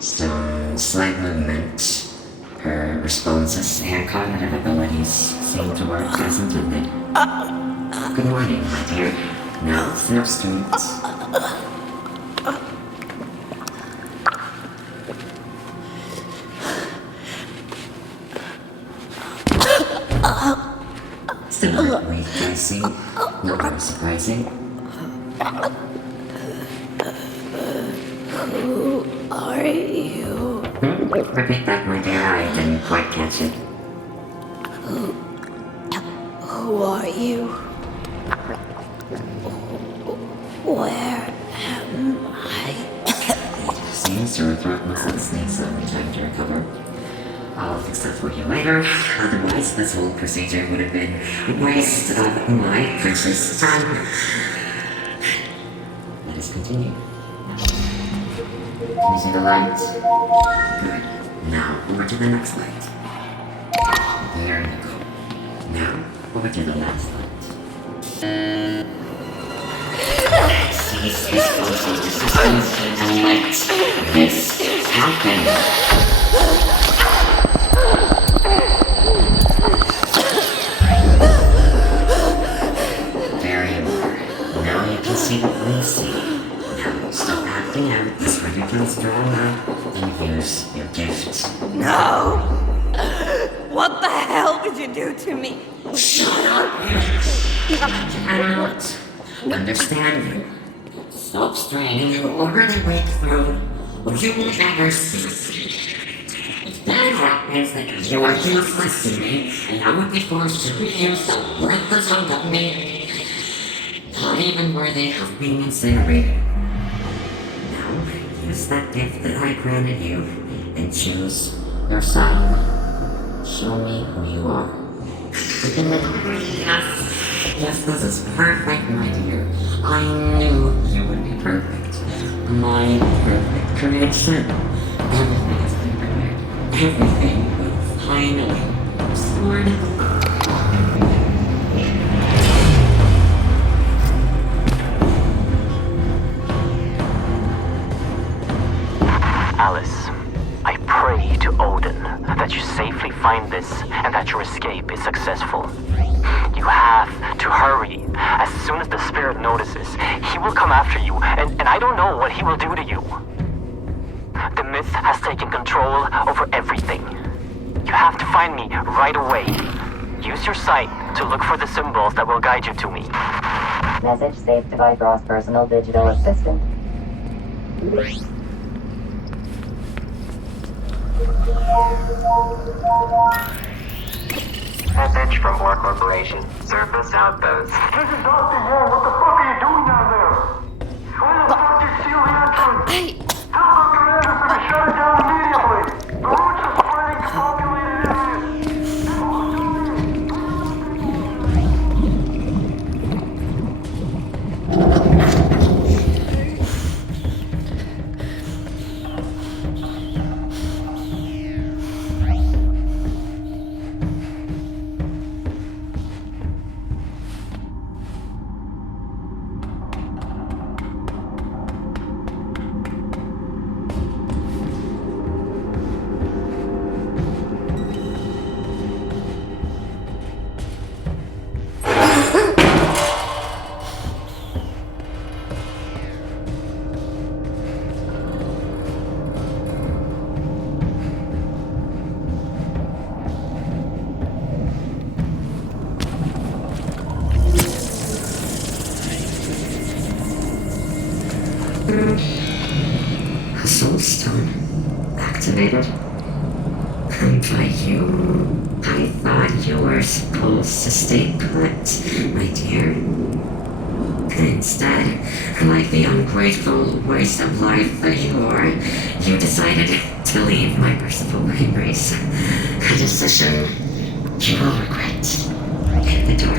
Some slight movement. Her responses and cognitive abilities seem to work as intended. Good morning, my dear. Now through streets. Similarly, I see. Not very surprising. Who are you? Repeat that, my dear. I didn't quite catch it. Who are you? Where am I? Seems your throat muscles need some time to recover. I'll fix that for you later. Otherwise, this whole procedure would have been a waste of my precious time. Let us continue. Can you see the light? Good. Now, over to the next light. There you go. Now, over to the last light. Cease this social resistance and let this happen. There you are. Now you can see what we see. Now stop acting out this ridiculous drama and use your gift. No! What the hell did you do to me? Shut up! Cannot understand you. Stop straining your already weak throat, or you will never see. If that happens, then you are useless to me, and I would be forced to reuse the worthless hunk of me. Not even worthy of being incinerated. Now, use that gift that I granted you, and choose your side. Show me who you are. Yes, this is perfect, my dear. I knew you would be perfect. My perfect creation. Everything has been prepared. Everything will finally sword. Alice, I pray to Odin that you safely find this and that your escape is successful. You have to hurry. As soon as the spirit notices, he will come after you, and I don't know what he will do to you. The myth has taken control over everything. You have to find me right away. Use your sight to look for the symbols that will guide you to me. Message saved to Vigro's personal digital assistant. Message from War Corporation. Surface outpost. This is Dr. Yan. What the fuck are you doing down there? Why the fuck did you seal the entrance? Tell Dr. Anderson to shut it down immediately. The roots are spreading to populated areas. Soulstone activated. And by you, I thought you were supposed to stay put, my dear. Instead, like the ungrateful waste of life that you are, you decided to leave my merciful embrace. A decision you will regret in the dark.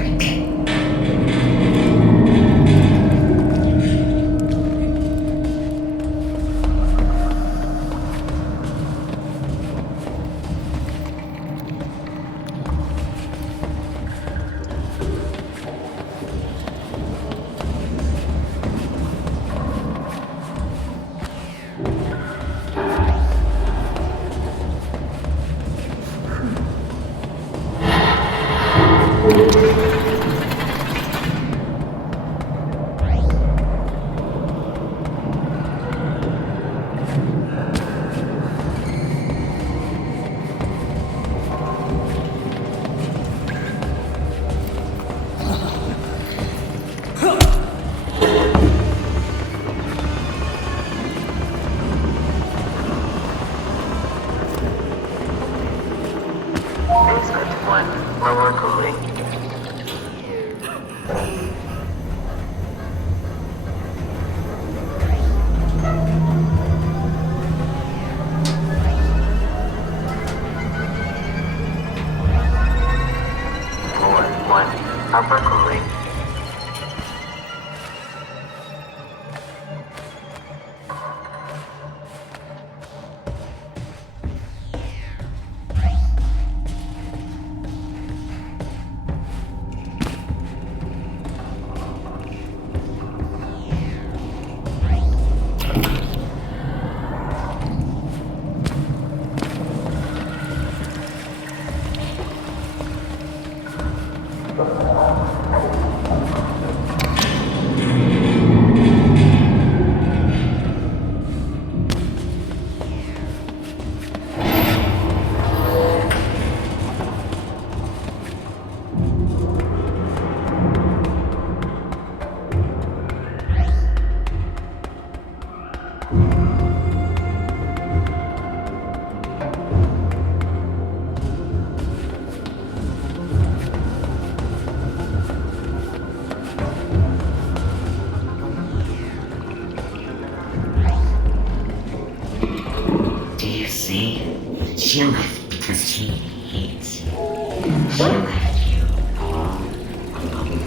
She left because she hates you. She left you all alone.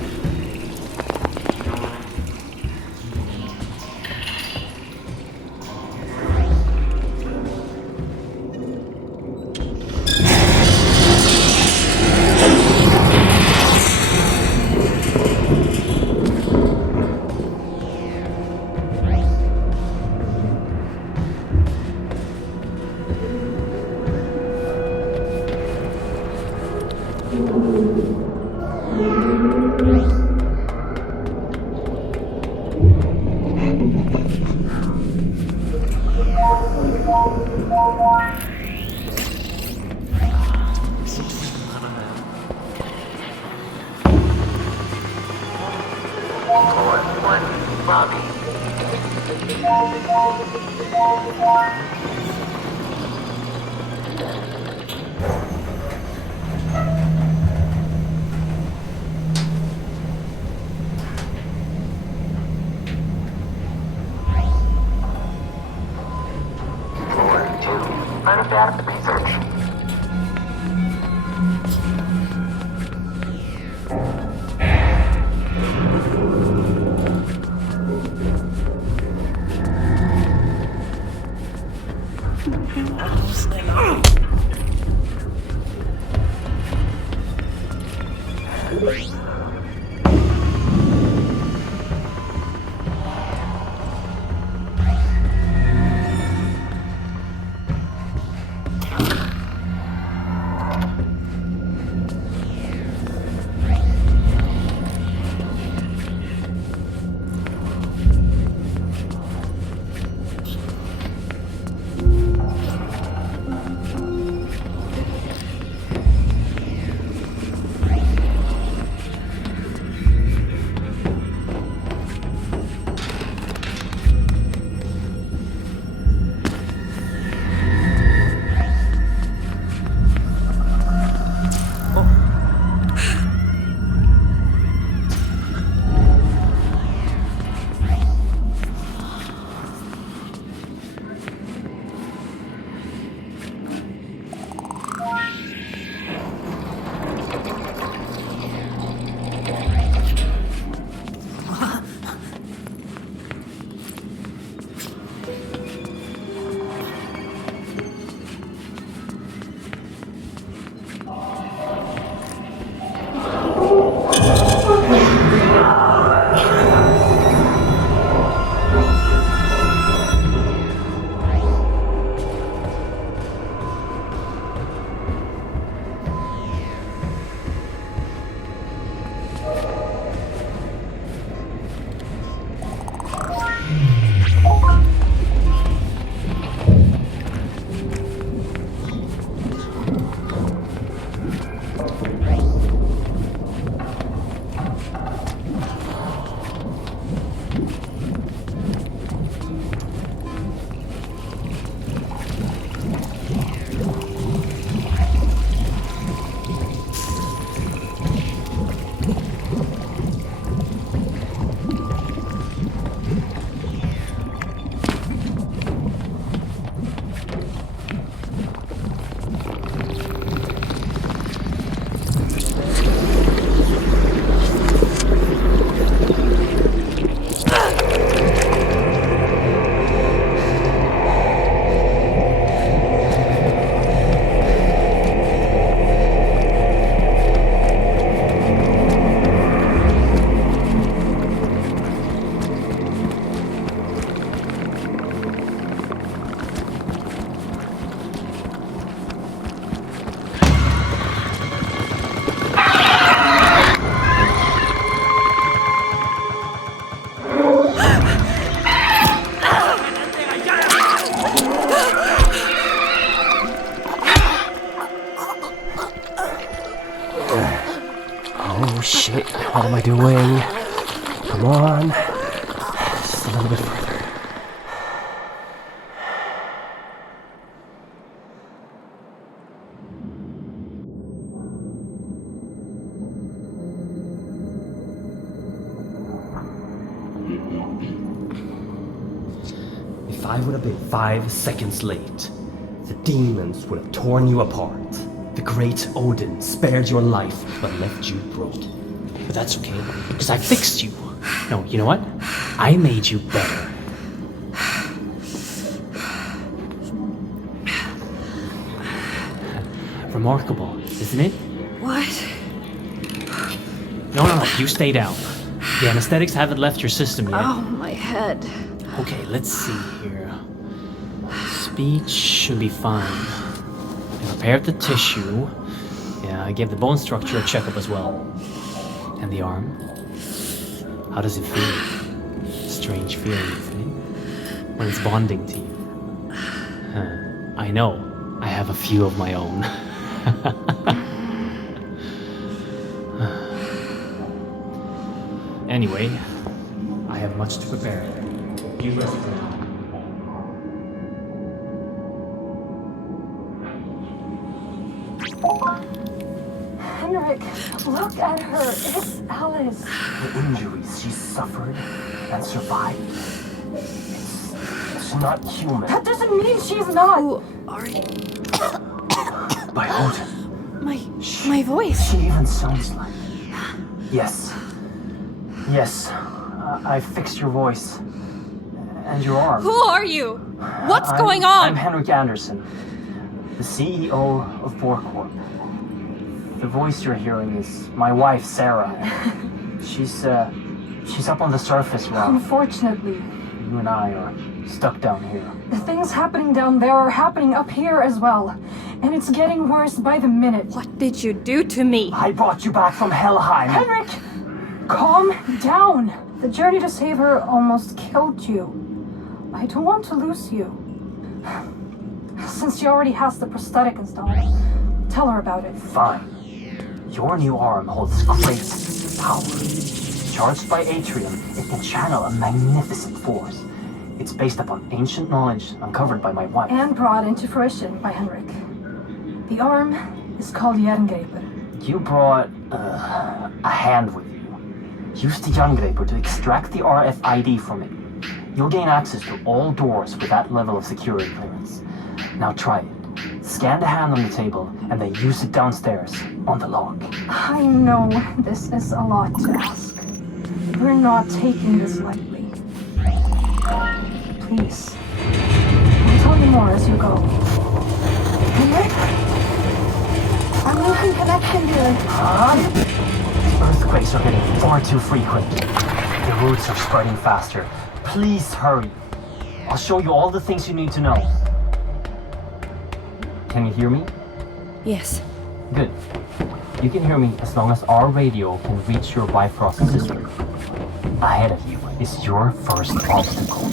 Unadapted research. Shit, what am I doing? Come on. Just a little bit further. If I would have been 5 seconds late, the demons would have torn you apart. The great Odin spared your life, but left you broken. But that's okay, because I fixed you. No, you know what? I made you better. Remarkable, isn't it? What? No, you stay down. The anesthetics haven't left your system yet. Oh, my head. Okay, let's see here. Speech should be fine. I prepared the tissue. Yeah, I gave the bone structure a checkup as well. And the arm? How does it feel? Strange feeling, isn't it? When it's bonding to you. I know. I have a few of my own. Anyway, I have much to prepare. You rest for now. Henrik, look at her. It's Alice. The injuries she suffered and survived. It's not human. That doesn't mean she's not. Who are you? By Odin. My voice. She even sounds like... Yes. Yes. I fixed your voice. And your arm. Who are you? What's going I'm on? Henrik Anderson, the CEO of Borcorp. The voice you're hearing is my wife, Sarah. She's up on the surface now. Unfortunately, You and I are stuck down here. the things happening down there are happening up here as well. And it's getting worse by the minute. What did you do to me? I brought you back from Helheim. Henrik, calm down. The journey to save her almost killed you. I don't want to lose you. Since she already has the prosthetic installed, tell her about it. Fine. Your new arm holds great power. Charged by Atrium, it can channel a magnificent force. It's based upon ancient knowledge uncovered by my wife. And brought into fruition by Henrik. The arm is called Jerngreper. You brought a hand with you. Use the Jerngreper to extract the RFID from it. You'll gain access to all doors with that level of security clearance. Now try it. Scan the hand on the table and then use it downstairs on the lock. I know this is a lot to ask. We're not taking this lightly. Please. I'll tell you more as you go. Henrik? I'm losing connection here. Earthquakes are getting far too frequent. The roots are spreading faster. Please hurry. I'll show you all the things you need to know. Can you hear me? Yes. Good. You can hear me as long as our radio can reach your Bifrost system. Ahead of you is your first obstacle.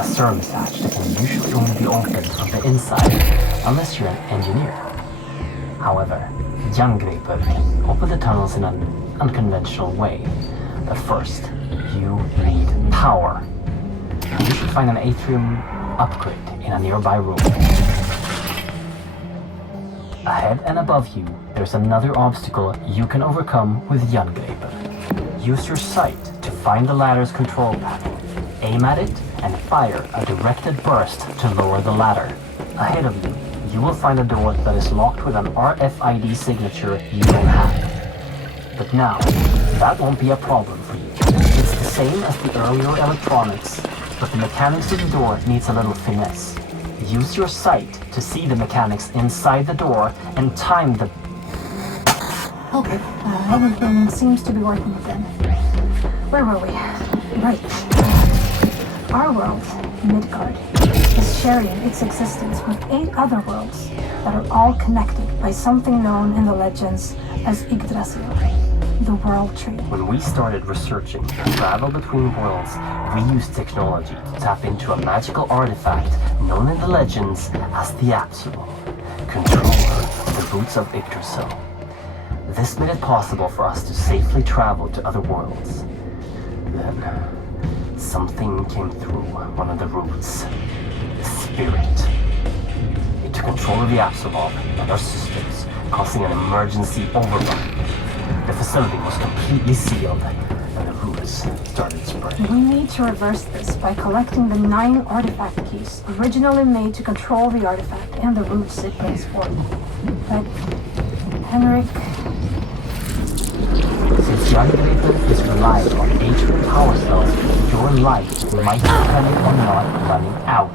A service hatch that can usually only be opened from the inside, unless you're an engineer. However, Jerngreper can open the tunnels in an unconventional way. But first, you need power. You should find an Atrium upgrade in a nearby room. Ahead and above you, there's another obstacle you can overcome with Jerngreper. Use your sight to find the ladder's control panel. Aim at it and fire a directed burst to lower the ladder. Ahead of you, you will find a door that is locked with an RFID signature you don't have. But now, that won't be a problem for you. It's the same as the earlier electronics, but the mechanics of the door needs a little finesse. Use your sight to see the mechanics inside the door and time the... Okay, everything seems to be working again. Where were we? Right. Our world, Midgard, is sharing its existence with 8 other worlds that are all connected by something known in the legends as Yggdrasil, the World Tree. When we started researching travel between worlds, we used technology to tap into a magical artifact known in the legends as the Apsulov, controller of the roots of Yggdrasil. This made it possible for us to safely travel to other worlds. Then, something came through one of the roots. The spirit. It took control of the Apsulov and our systems, causing an emergency override. The facility was completely sealed, and and the roots started spreading. We need to reverse this by collecting the 9 artifact keys originally made to control the artifact and the roots it brings forth. But, Henrik, Since young Draper is relying on ancient power cells, your life might depend on not running out.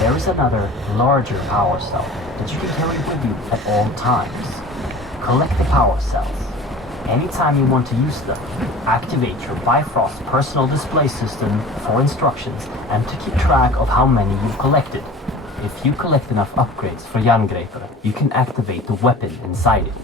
There is another, larger power cell that you can carry with you at all times. Collect the power cells. Anytime you want to use them, activate your Bifrost personal display system for instructions and to keep track of how many you've collected. If you collect enough upgrades for Jangreper, you can activate the weapon inside it.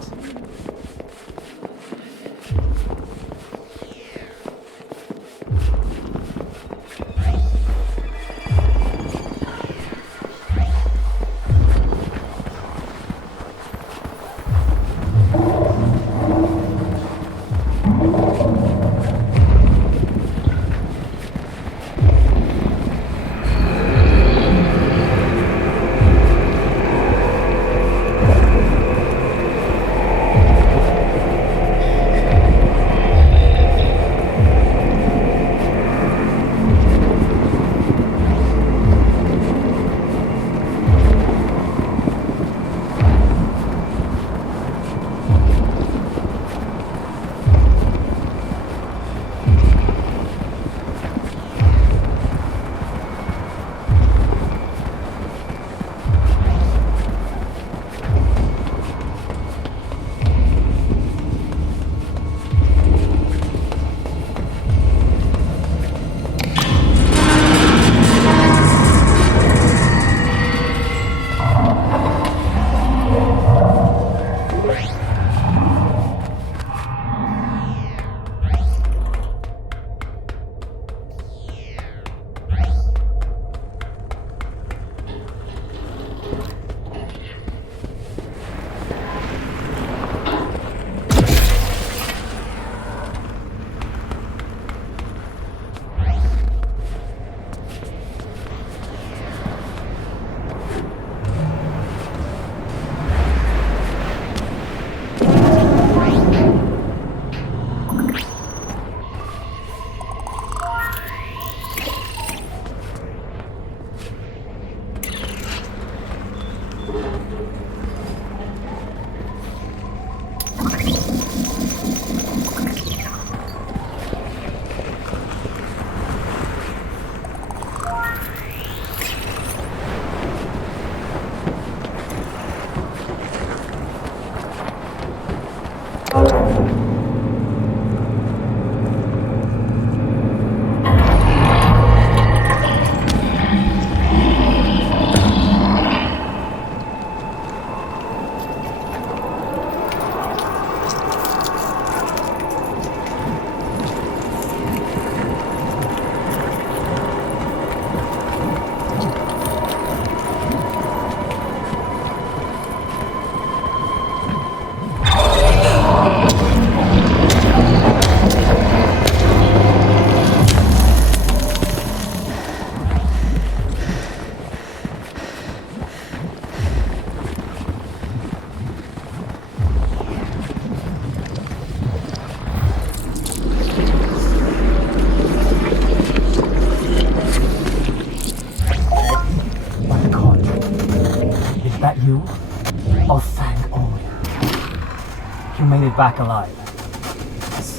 Back alive.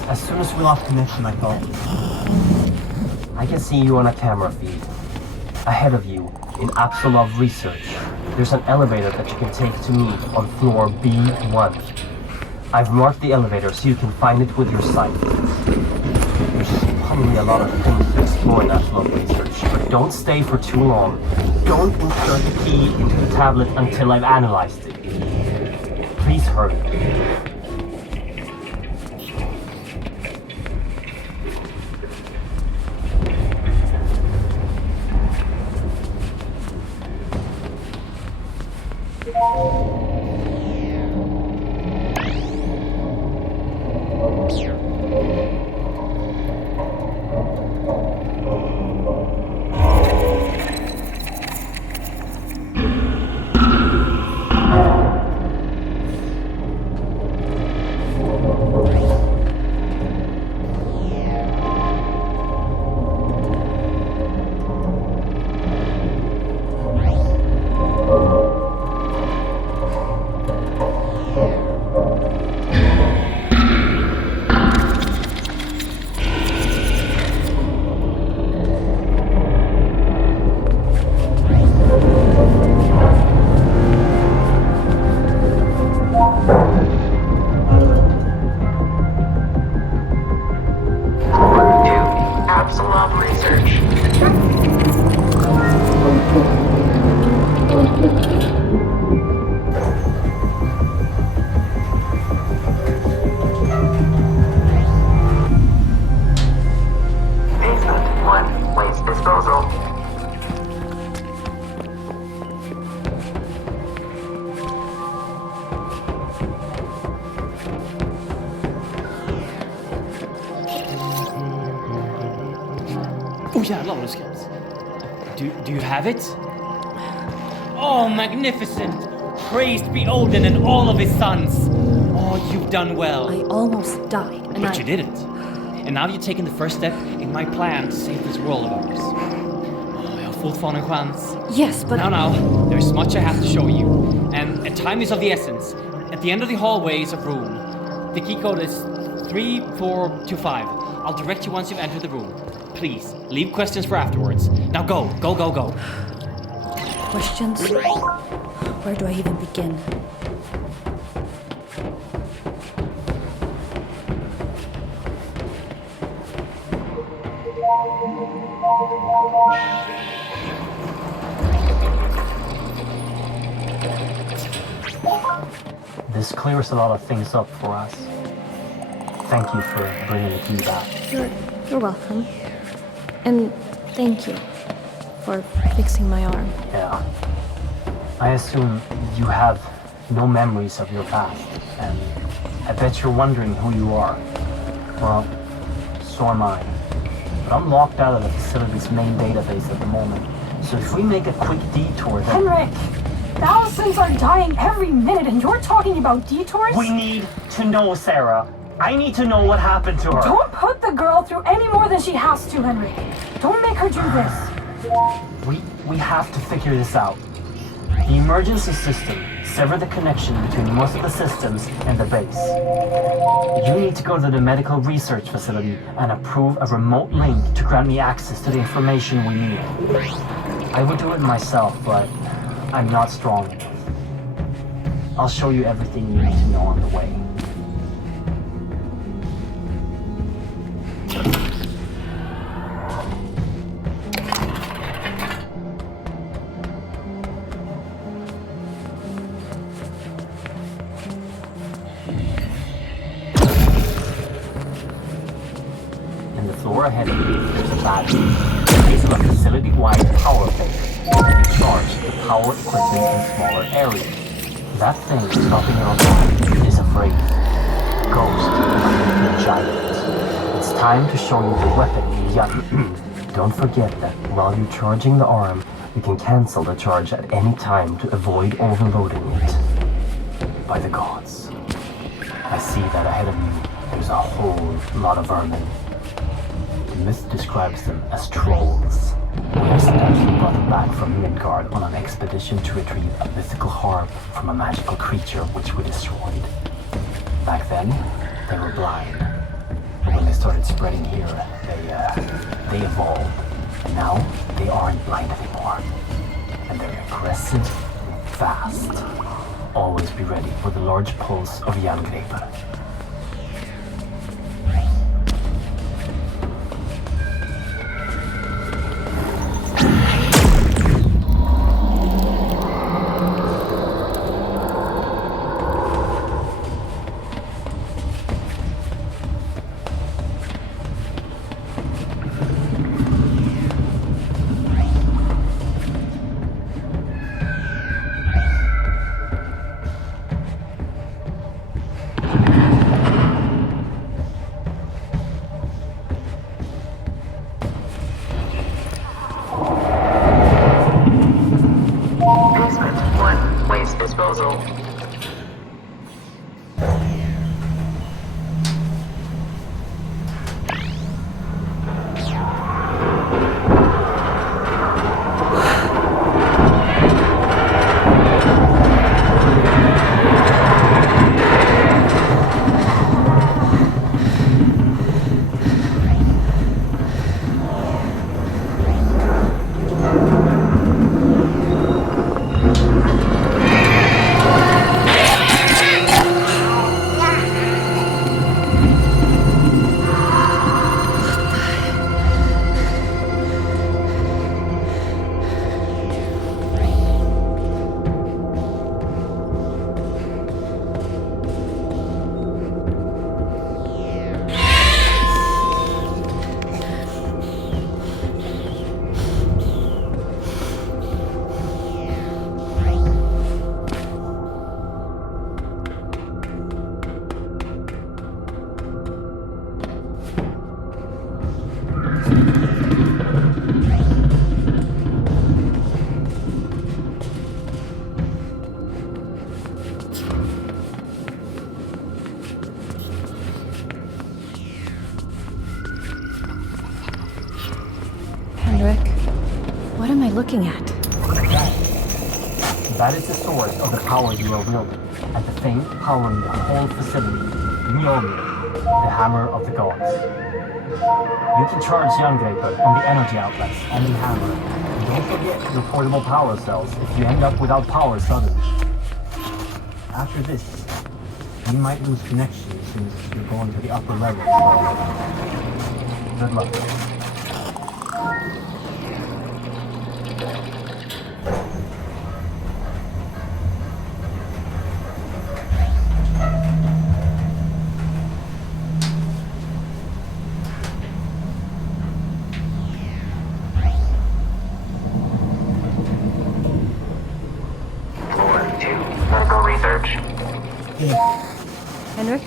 As soon as we lost connection, I thought, I can see you on a camera feed. Ahead of you, in Apsulov Research, there's an elevator that you can take to me on floor B1. I've marked the elevator so you can find it with your sight. There's probably a lot of things to explore in Apsulov Research, but don't stay for too long. Don't insert the key into the tablet until I've analyzed it. Please hurry. Oh jävlar vad det skräms. Do you have it? Oh, magnificent! Praised be Odin and all of his sons! Oh, you've done well. I almost died, and But you didn't. And now you've taken the first step in my plan to save this world of ours. Oh, jag har fortfarande en chans. Yes, but... Now, there's much I have to show you. And time is of the essence. At the end of the hallway is a room. The key code is 3425. I'll direct you once you've entered the room. Please, leave questions for afterwards. Now go. Questions? Where do I even begin? This clears a lot of things up for us. Thank you for bringing the key back. You're welcome. And thank you for fixing my arm. Yeah. I assume you have no memories of your past, and I bet you're wondering who you are. Well, so am I. But I'm locked out of the facility's main database at the moment. So if we make a quick detour, then... Henrik! Thousands are dying every minute, and you're talking about detours? We need to know, Sarah. I need to know what happened to her. Don't put the girl through any more than she has to, Henrik. Don't make her do this. We have to figure this out. The emergency system severed the connection between most of the systems and the base. You need to go to the medical research facility and approve a remote link to grant me access to the information we need. I would do it myself, but I'm not strong enough. I'll show you everything you need to know on the way. Floor ahead of you, there's a battery. It's a facility-wide power bank. You charge the power equipment in smaller areas. That thing stopping your mind is afraid. Ghost, the giant. It's time to show you the weapon, Jan. Don't forget that while you're charging the arm, you can cancel the charge at any time to avoid overloading it. By the gods. I see that ahead of you, there's a whole lot of vermin. The myth describes them as trolls. We accidentally brought them back from Midgard on an expedition to retrieve a mythical harp from a magical creature which we destroyed. Back then, they were blind. But when they started spreading here, they evolved. And now, they aren't blind anymore. And they're aggressive and fast. Always be ready for the large pulse of Jangreper. Henrik, what am I looking at? That is the source of the power you are wielding, and the thing powering the whole facility, Mjolnir, the hammer of the gods. You can charge Jungreaper on the energy outlets and the hammer. And don't forget your portable power cells if you end up without power suddenly. After this, you might lose connection since you're going to the upper levels. Good luck. Floor 2. Medical research. Henrik,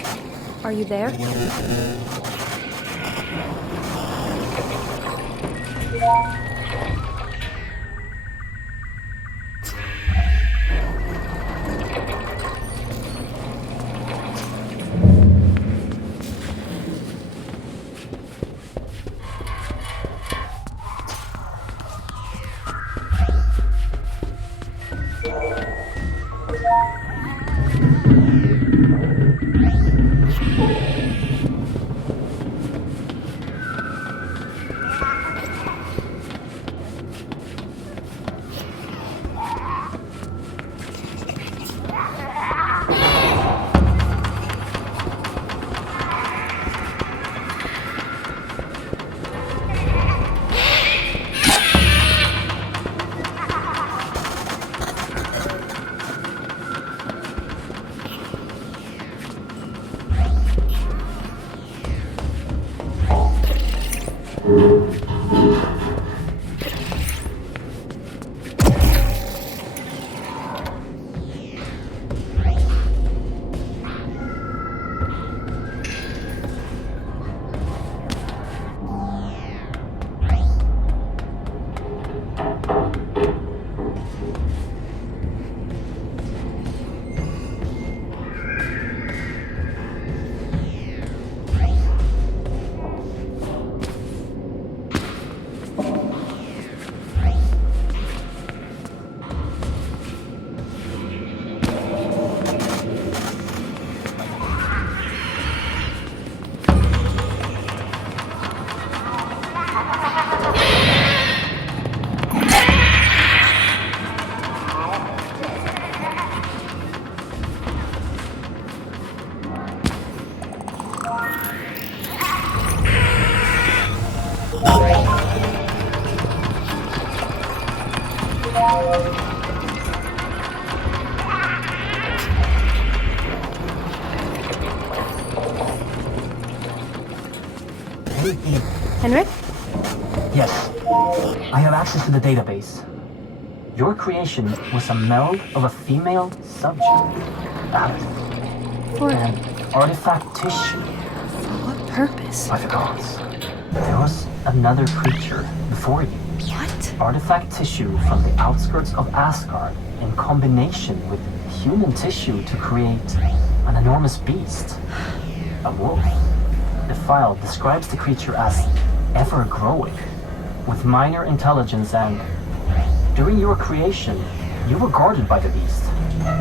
are you there? Henrik? Yes, I have access to the database. Your creation was a meld of a female subject, Alice, For and artifact tissue what purpose? by the gods. There was another creature before you. What? Artifact tissue from the outskirts of Asgard in combination with human tissue to create an enormous beast, a wolf. The file describes the creature as ever-growing, with minor intelligence, and during your creation, you were guarded by the beast,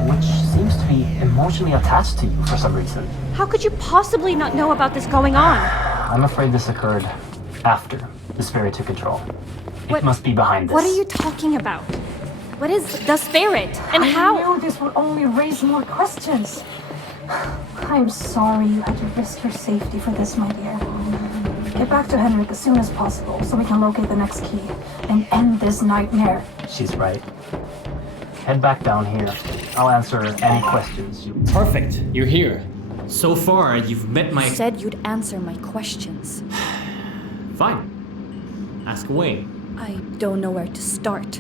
which seems to be emotionally attached to you for some reason. How could you possibly not know about this going on? I'm afraid this occurred after the spirit took control. What- It must be behind this. What are you talking about? What is the spirit? And I how? knew this would only raise more questions. I'm sorry you had to risk your safety for this, my dear. Get back to Henrik as soon as possible so we can locate the next key and end this nightmare. She's right. Head back down here. I'll answer any questions you... Perfect, you're here. So far, you've met my... Said you'd answer my questions. Fine. Ask away. I don't know where to start.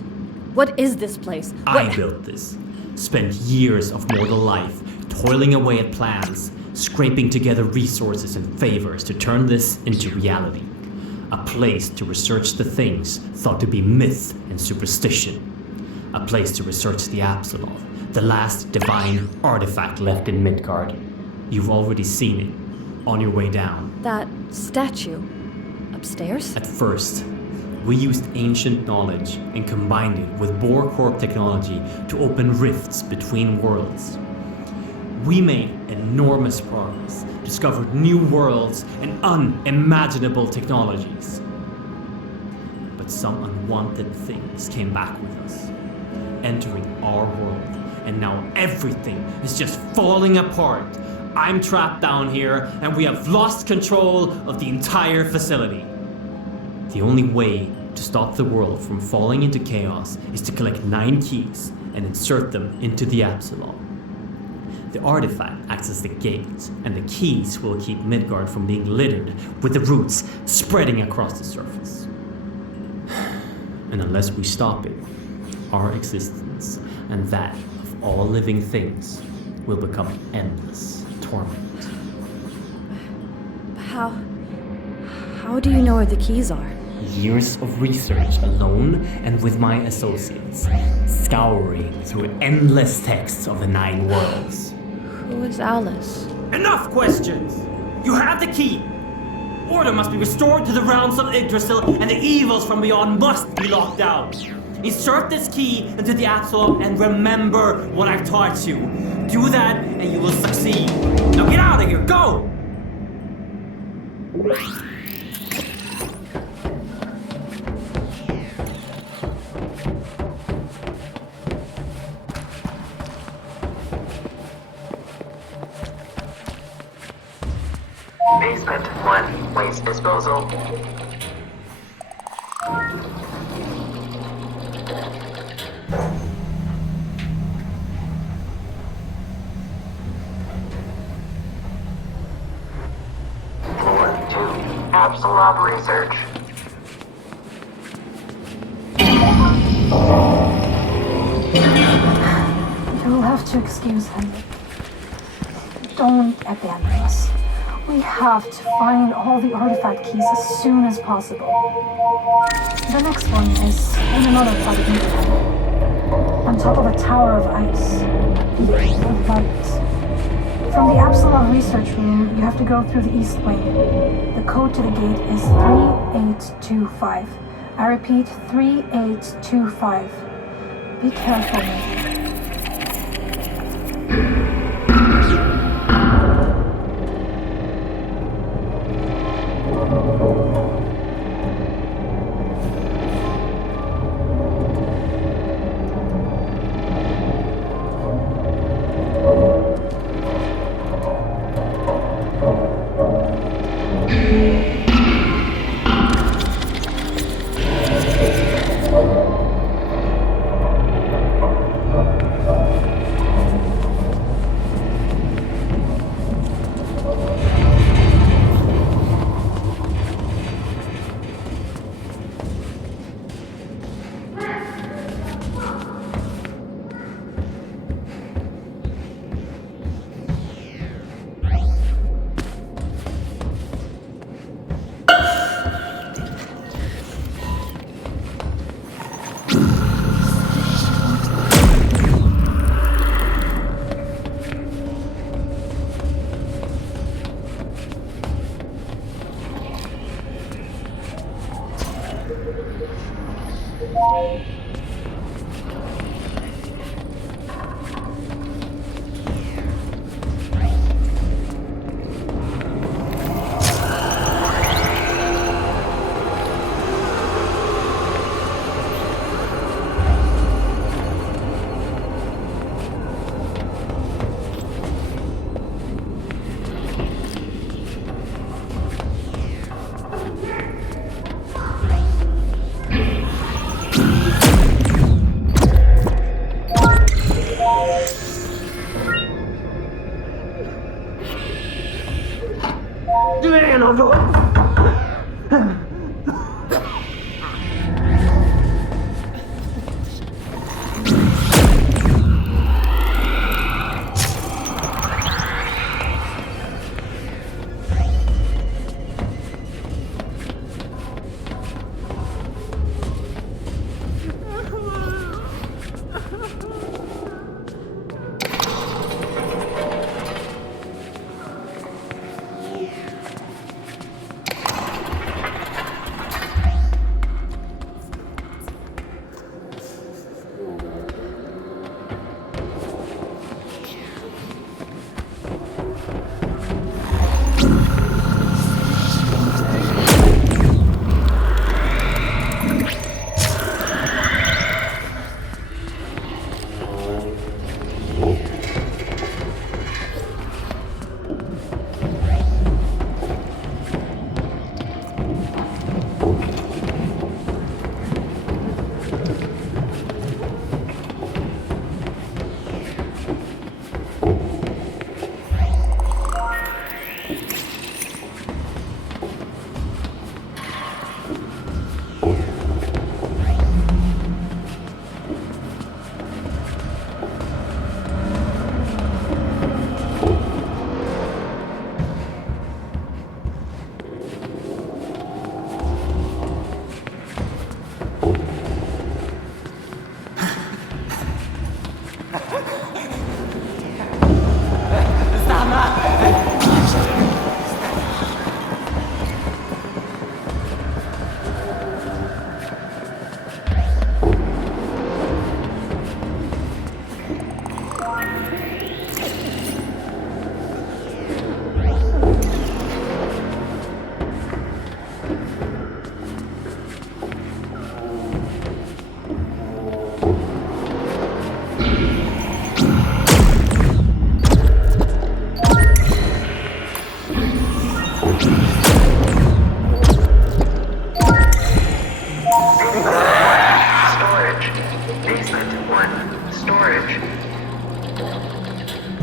What is this place? I built this. Spent years of mortal life toiling away at plans, scraping together resources and favors to turn this into reality. A place to research the things thought to be myth and superstition. A place to research the Apsulov, the last divine artifact left in Midgard. You've already seen it, on your way down. That statue. Upstairs? At first, We used ancient knowledge and combined it with Bohr Corp technology to open rifts between worlds. We made enormous progress, discovered new worlds and unimaginable technologies. But some unwanted things came back with us, entering our world, and now everything is just falling apart. I'm trapped down here, and we have lost control of the entire facility. The only way to stop the world from falling into chaos is to collect 9 keys and insert them into the Apsulov. The artifact acts as the gate, and the keys will keep Midgard from being littered with the roots spreading across the surface. And unless we stop it, our existence and that of all living things will become endless torment. How do you know where the keys are? Years of research alone and with my associates, scouring through endless texts of the 9 worlds. Who is Alice? Enough questions! You have the key! Order must be restored to the realms of Yggdrasil, and the evils from beyond must be locked out. Insert this key into the Apsulov and remember what I've taught you. Do that and you will succeed. Now get out of here, go! Basement 1, waste disposal. Floor 2, Apsulov research. You'll have to excuse him. Don't abandon us. We have to find all the artifact keys as soon as possible. The next one is in another part of Midgard, on top of a tower of ice. With light. From the Apsulov research room, you have to go through the east wing. The code to the gate is 3825. I repeat, 3825. Be careful, Nathan.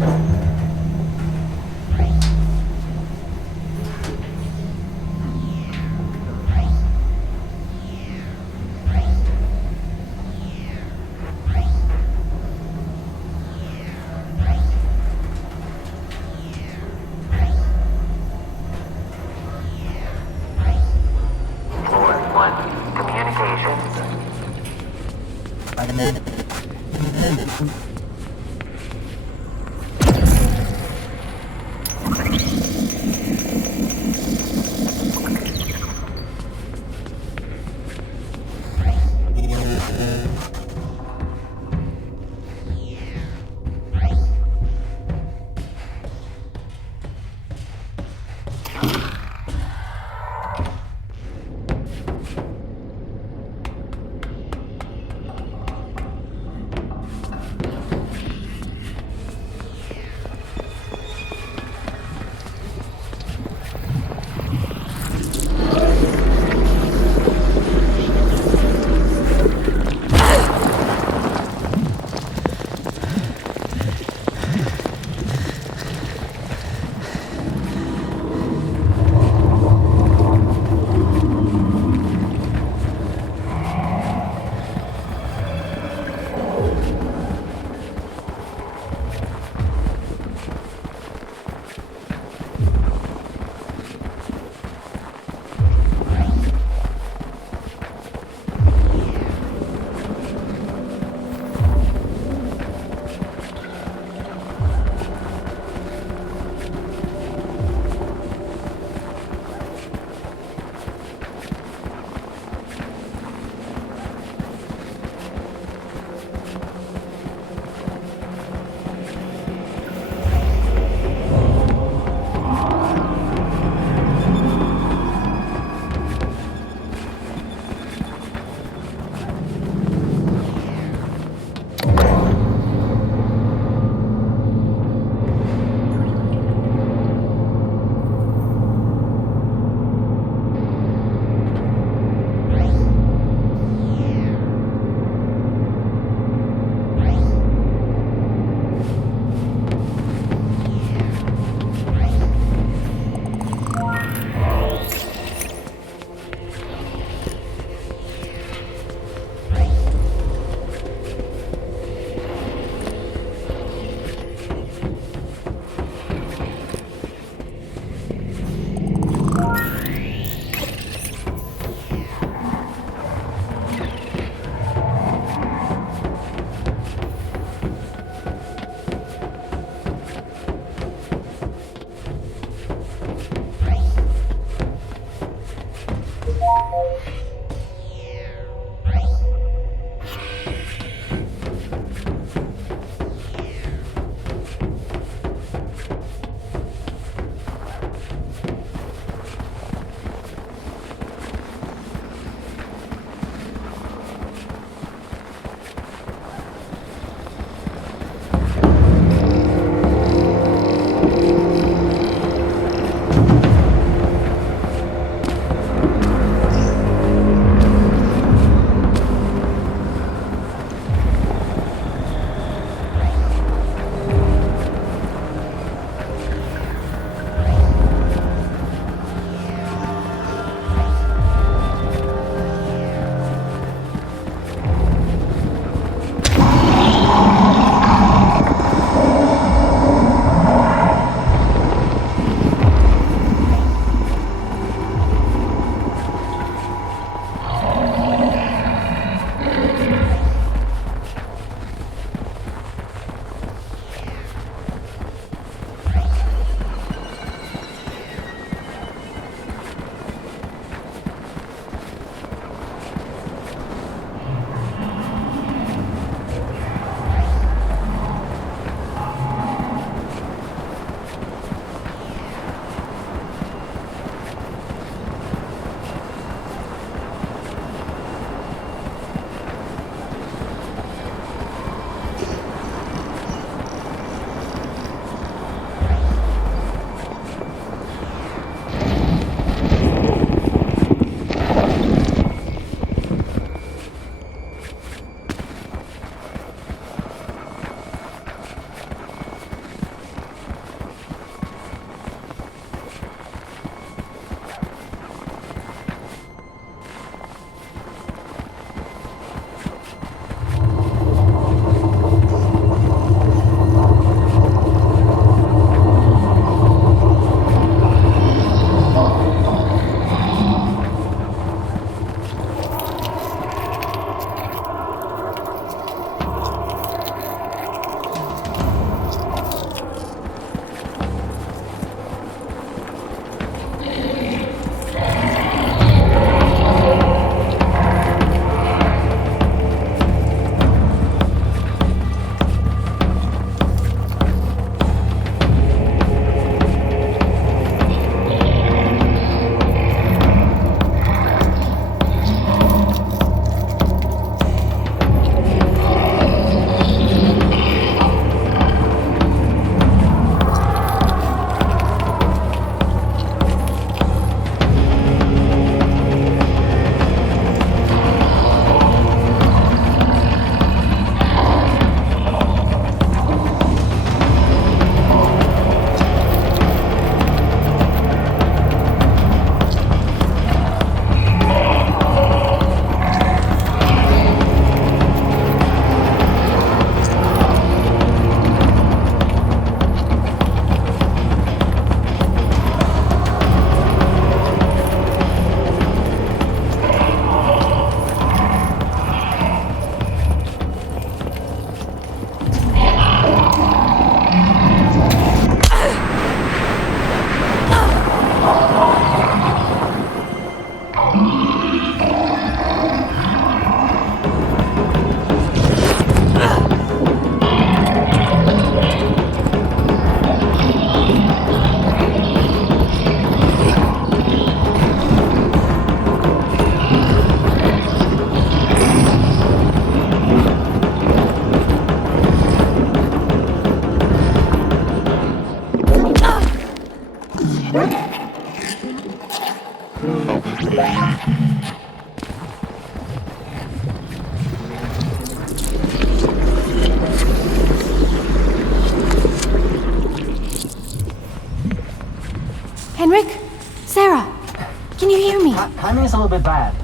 Floor 1, communications. Timing is a little bit bad.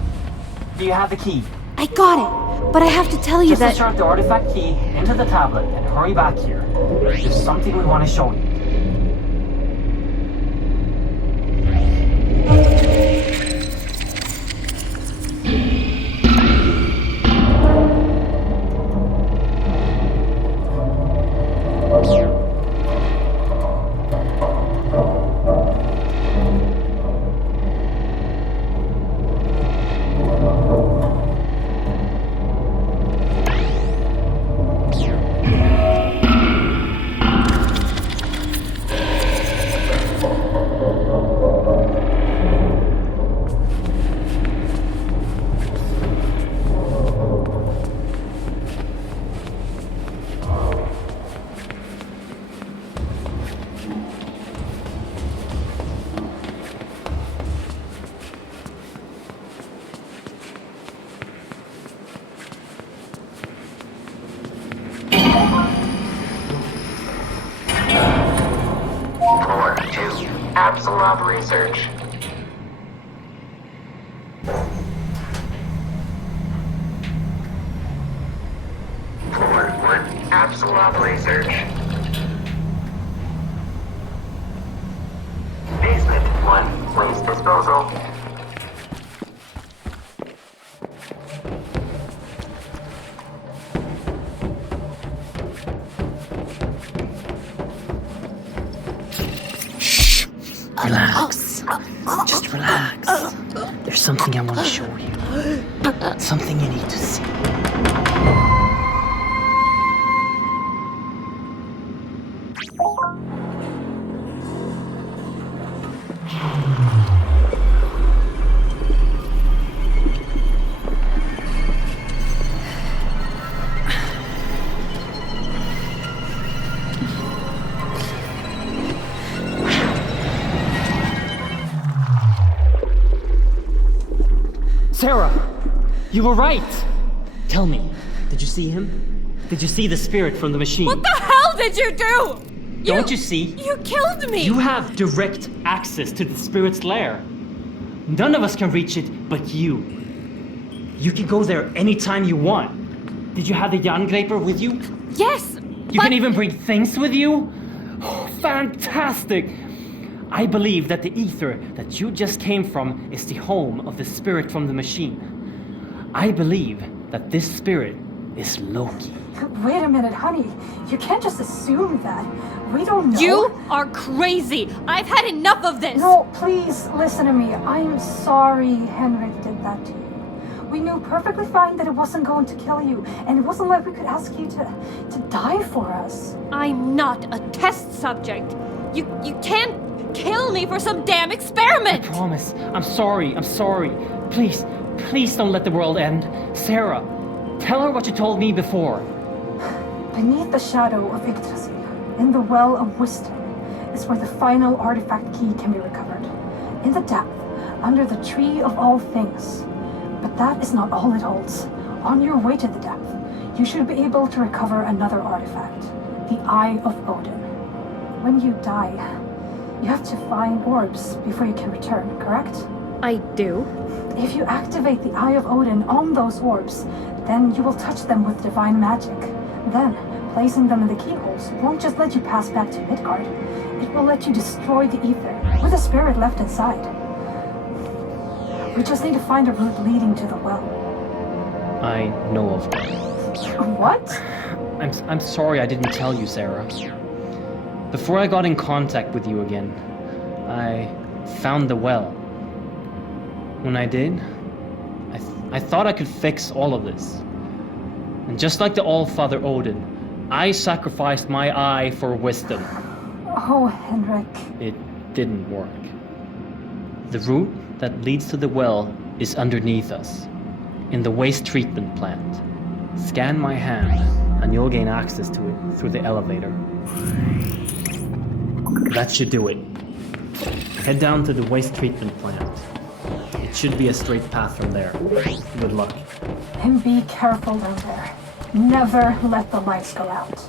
Do you have the key? I got it, but I have to tell you Just that... insert the artifact key into the tablet and hurry back here. There's something we want to show you. Floor 2. Apsulov research. Floor 1. Apsulov research. Basement 1. Waste disposal. Relax. Just relax. There's something I want to show you. Something you need to see. Sarah, you were right. Tell me, did you see him? Did you see the spirit from the machine? What the hell did you do? Don't you see? You killed me! You have direct access to the spirit's lair. None of us can reach it but you. You can go there anytime you want. Did you have the Jangreper with you? Yes! You can even bring things with you? Oh, fantastic! I believe that the ether that you just came from is the home of the spirit from the machine. I believe that this spirit is Loki. Wait a minute, honey. You can't just assume that. We don't know. You are crazy! I've had enough of this! No, please listen to me. I'm sorry Henrik did that to you. We knew perfectly fine that it wasn't going to kill you, and it wasn't like we could ask you to die for us. I'm not a test subject. You can't kill me for some damn experiment! I promise. I'm sorry. Please don't let the world end. Sarah, tell her what you told me before. Beneath the shadow of Yggdrasil, in the well of wisdom, is where the final artifact key can be recovered. In the depth, under the tree of all things. But that is not all it holds. On your way to the depth, you should be able to recover another artifact, the Eye of Odin. When you die, you have to find orbs before you can return, correct? I do. If you activate the Eye of Odin on those orbs, then you will touch them with divine magic. Then, placing them in the keyholes won't just let you pass back to Midgard. It will let you destroy the ether with the spirit left inside. We just need to find a route leading to the well. I know of one. What? I'm sorry I didn't tell you, Sarah. Before I got in contact with you again, I found the well. When I did, I thought I could fix all of this. And just like the All-Father Odin, I sacrificed my eye for wisdom. Oh, Henrik. It didn't work. The route that leads to the well is underneath us, in the waste treatment plant. Scan my hand, and you'll gain access to it through the elevator. That should do it. Head down to the waste treatment plant. It should be a straight path from there. Good luck. And be careful down there. Never let the lights go out.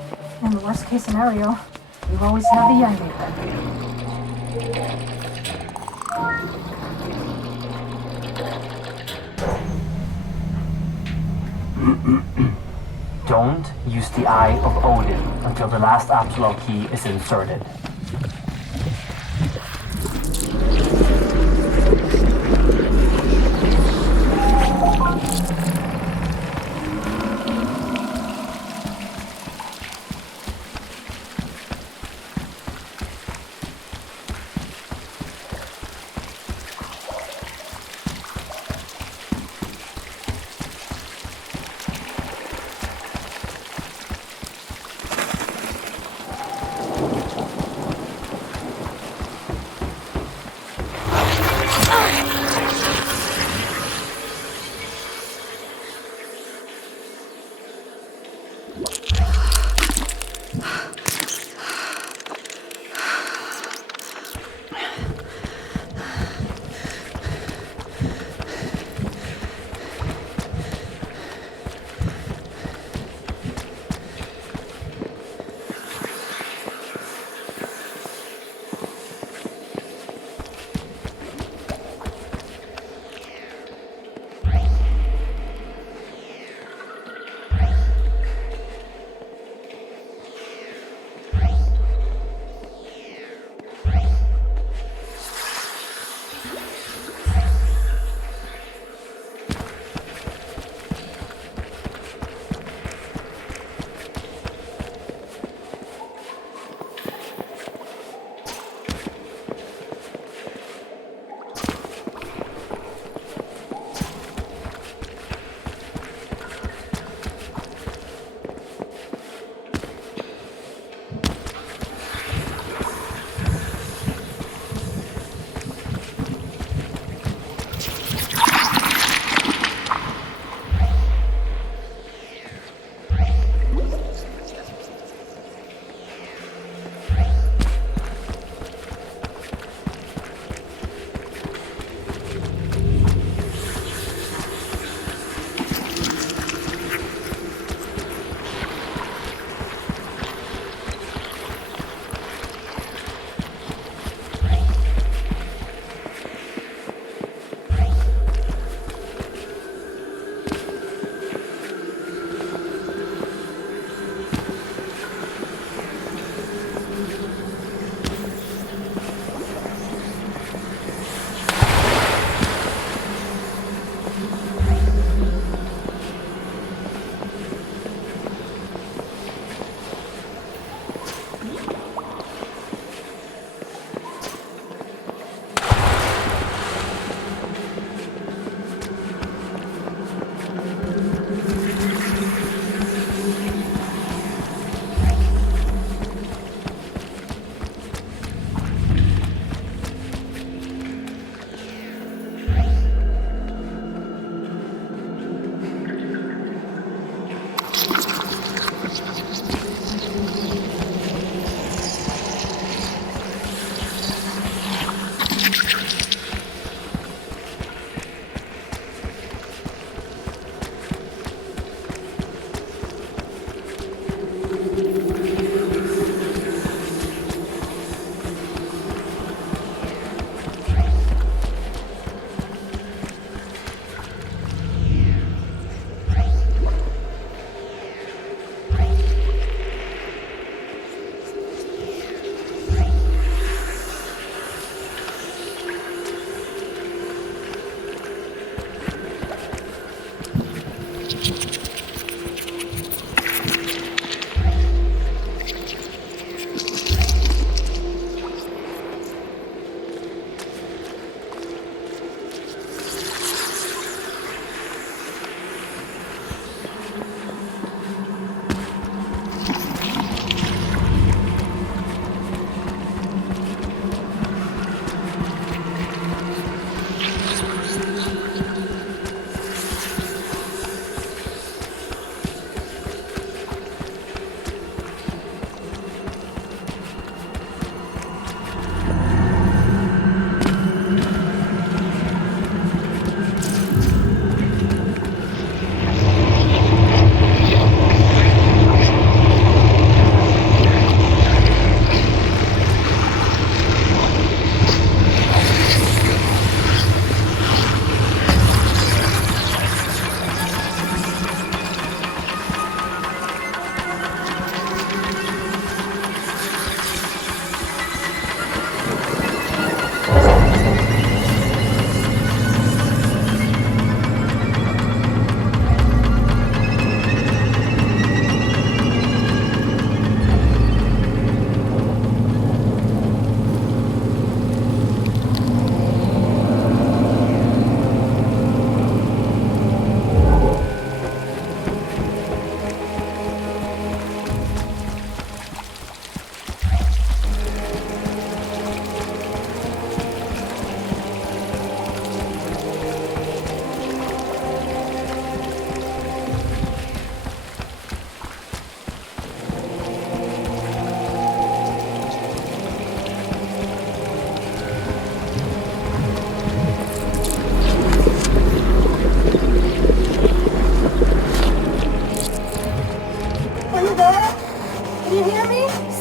In the worst case scenario, you always have the Jangreper. Don't use the Eye of Odin until the last Apsulov key is inserted.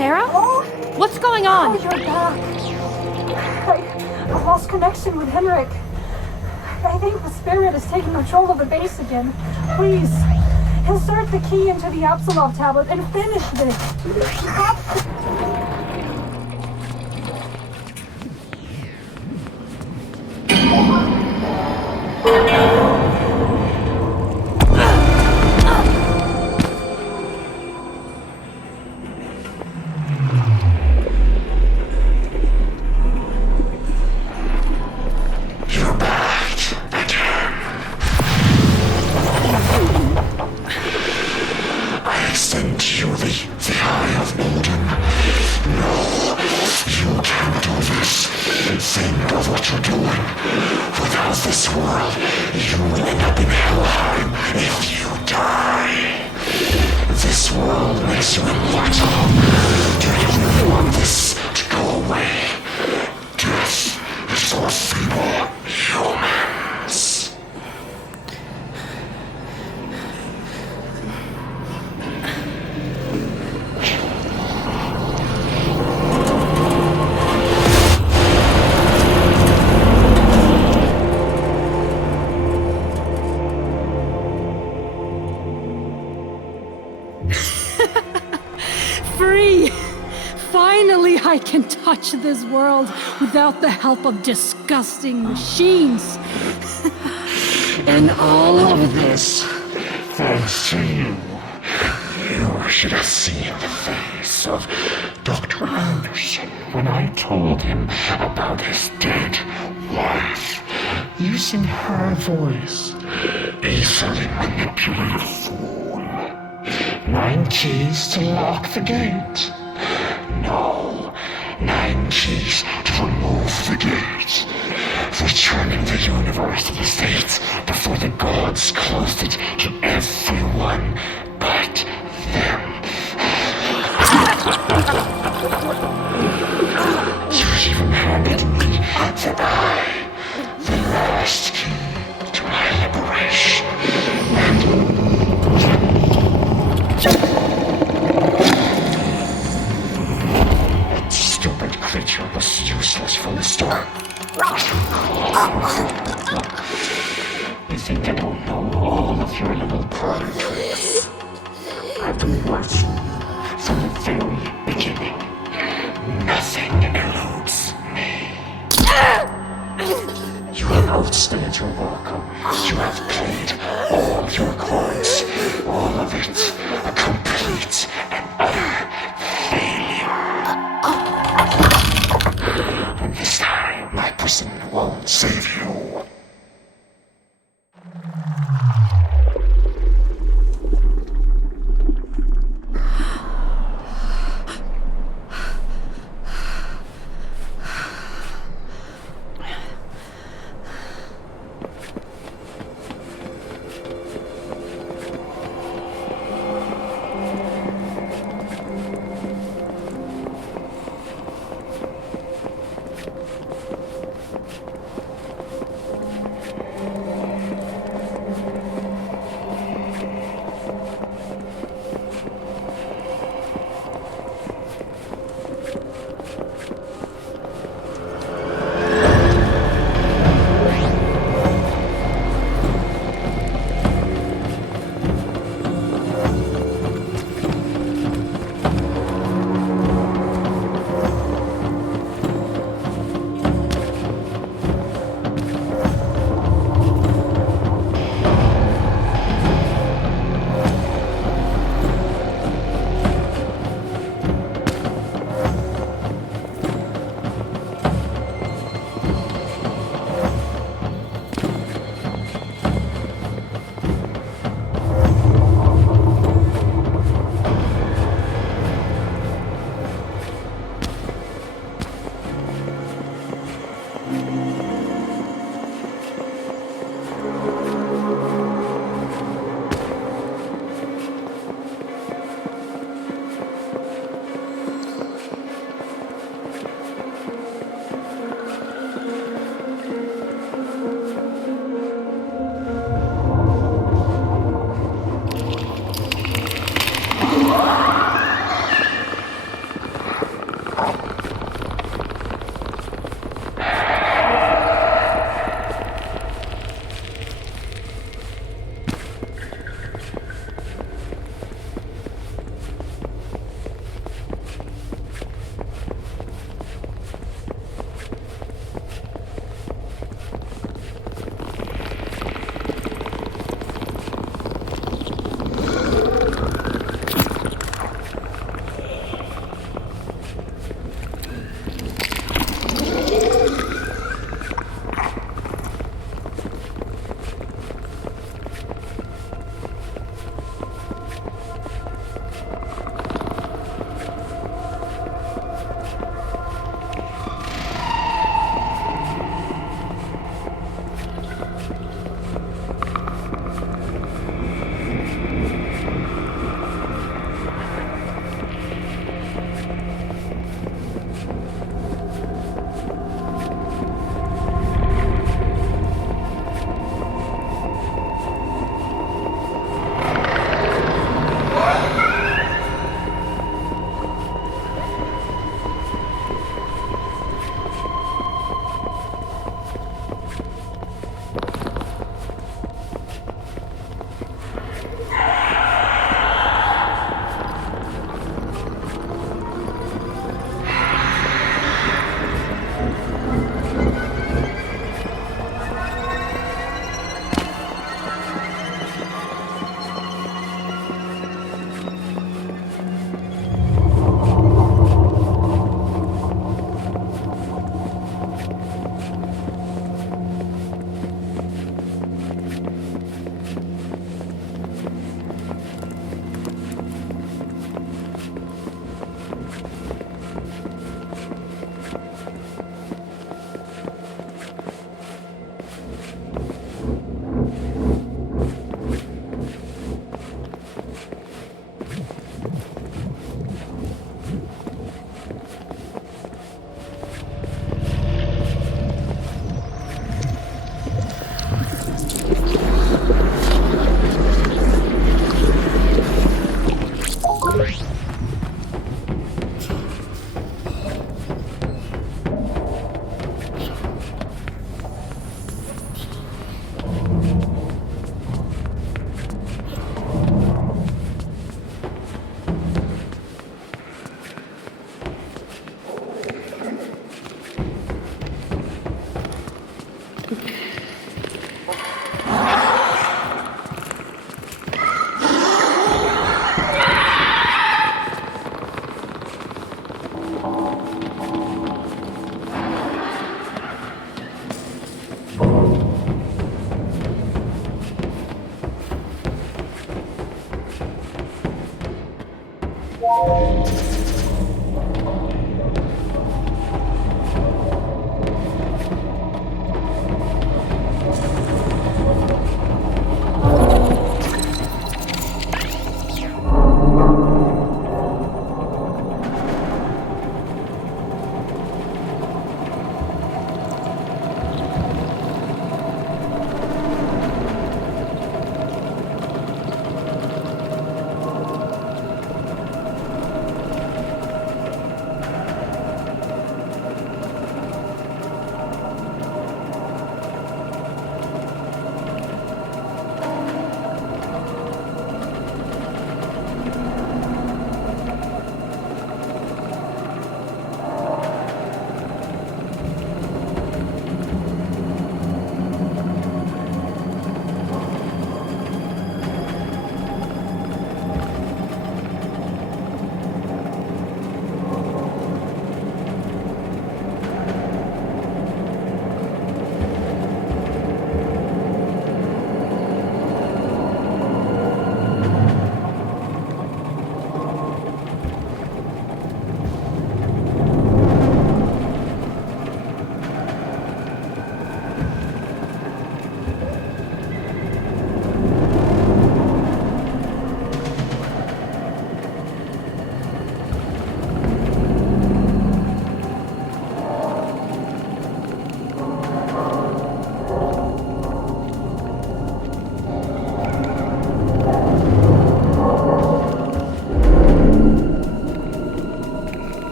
Sarah? What's going on? Oh, you're back. I lost connection with Henrik. I think the spirit is taking control of the base again. Please, insert the key into the Apsulov tablet and finish this. Free! Finally, I can touch this world without the help of disgusting machines. And all of this, thanks to you. You should have seen the face of Dr. Anderson when I told him about his dead wife. Using her voice, easily manipulate a fool. 9 keys to lock the gate. No, 9 keys to remove the gate. Returning the universe to the states before the gods closed it to everyone but them. You even handed me the last key to my liberation. That stupid creature was useless from the start. You think I don't know all of your little party tricks? I've been watching from the very beginning. Nothing eludes me. You have outstayed your welcome. You have played all your cards. All of it a complete and utter failure. And this time, my prison won't save you.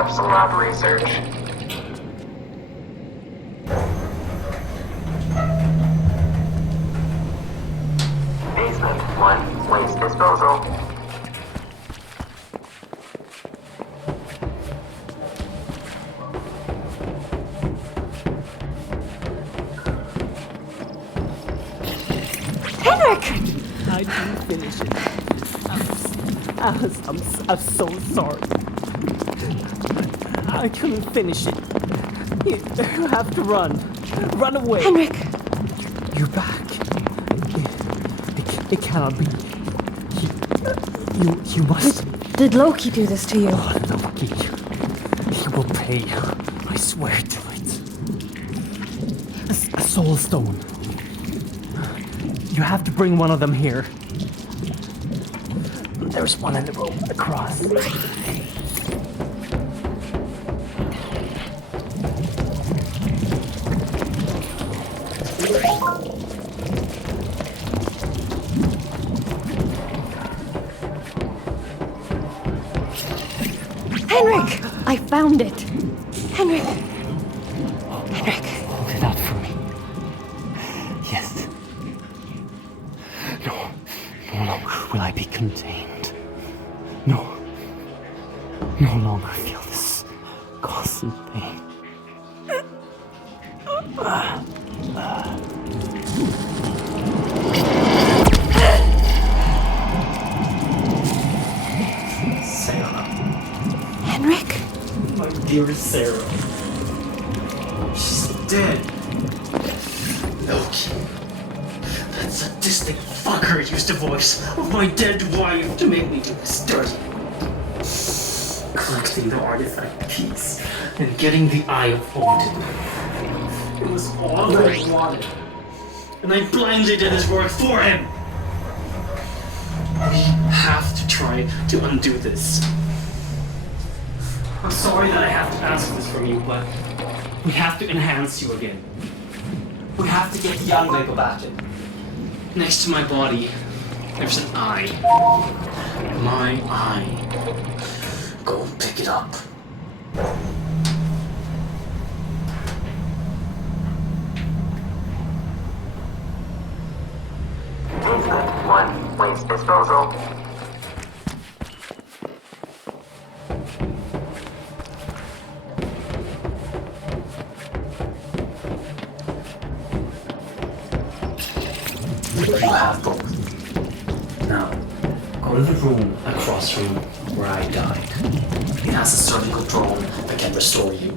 Apsulov research. Basement 1, waste disposal. I didn't finish it. Alice, I'm so sorry. I couldn't finish it. You have to run. Run away. Henrik! You're back. It cannot be. You must... Did Loki do this to you? Oh, Loki. He will pay. I swear to it. A soul stone. You have to bring one of them here. There's one in the room across. Henrik! I found it! Henrik! Henrik! Hold it out for me. Yes. No longer will I be contained. No longer feel this constant pain. Sarah, dear Sarah. She's dead. Loki. That sadistic fucker used the voice of my dead wife to make me do this dirty. Collecting the artifact piece and getting the Eye of Odin. It was all I wanted. And I blindly did his work for him. We have to try to undo this. I'm sorry that I have to ask this from you, but we have to enhance you again. We have to get the young Lego back in. Next to my body, there's an eye. My eye. Go pick it up. Movement 1, waste disposal. You have both. Now, go to the room across from where I died. It has a surgical drone that can restore you.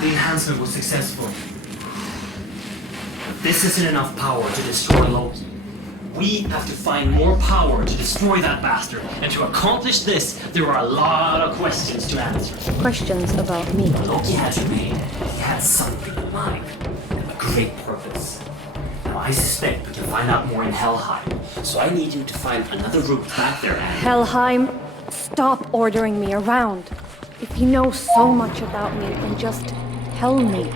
The enhancement was successful. But this isn't enough power to destroy Loki. We have to find more power to destroy that bastard. And to accomplish this, there are a lot of questions to answer. Questions about me. Loki had you made. He had something in mind. And a great purpose. Now I suspect we can find out more in Helheim. So I need you to find another route back there, Annie. Helheim, stop ordering me around. If you know so much about me, then just tell me.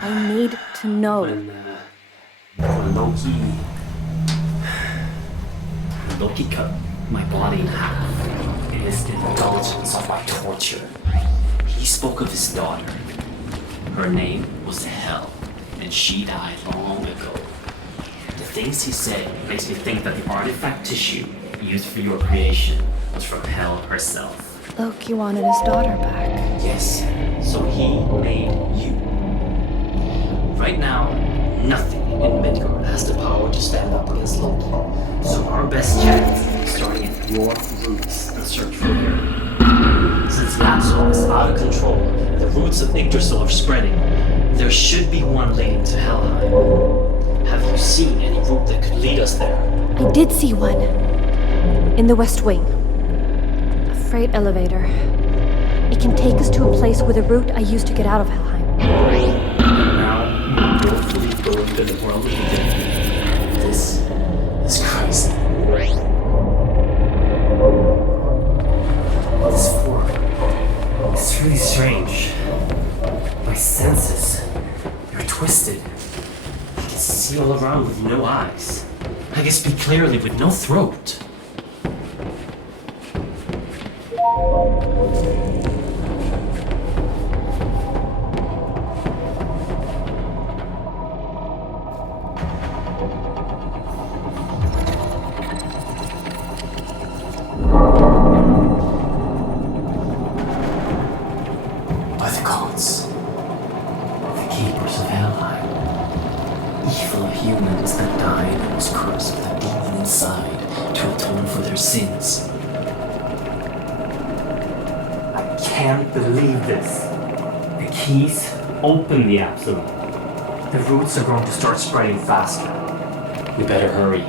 I need to know. When Loki cut my body in half in his indulgence of my torture, he spoke of his daughter. Her name was Hel, and she died long ago. The things he said makes me think that the artifact tissue used for your creation was from Hel herself. Loki wanted his daughter back. Yes, so he made you. Right now, nothing in Midgard has the power to stand up against Loki. So our best chance is starting at your roots and search for her. Since Apsulov is out of control, the roots of Yggdrasil are spreading. There should be one leading to Helheim. Have you seen any route that could lead us there? I did see one. In the West Wing. A freight elevator. It can take us to a place with a route I used to get out of Helheim. And now, willfully going to the world of the dead. This is crazy. This fork is really strange. My senses, they're twisted. I can see all around with no eyes. I can speak clearly with no throat. By the gods, the keepers of Helheim, evil humans that died and was cursed with a demon inside to atone for their sins. I can't believe this. The keys open the Apsulov. The roots are going to start spreading faster. We better hurry.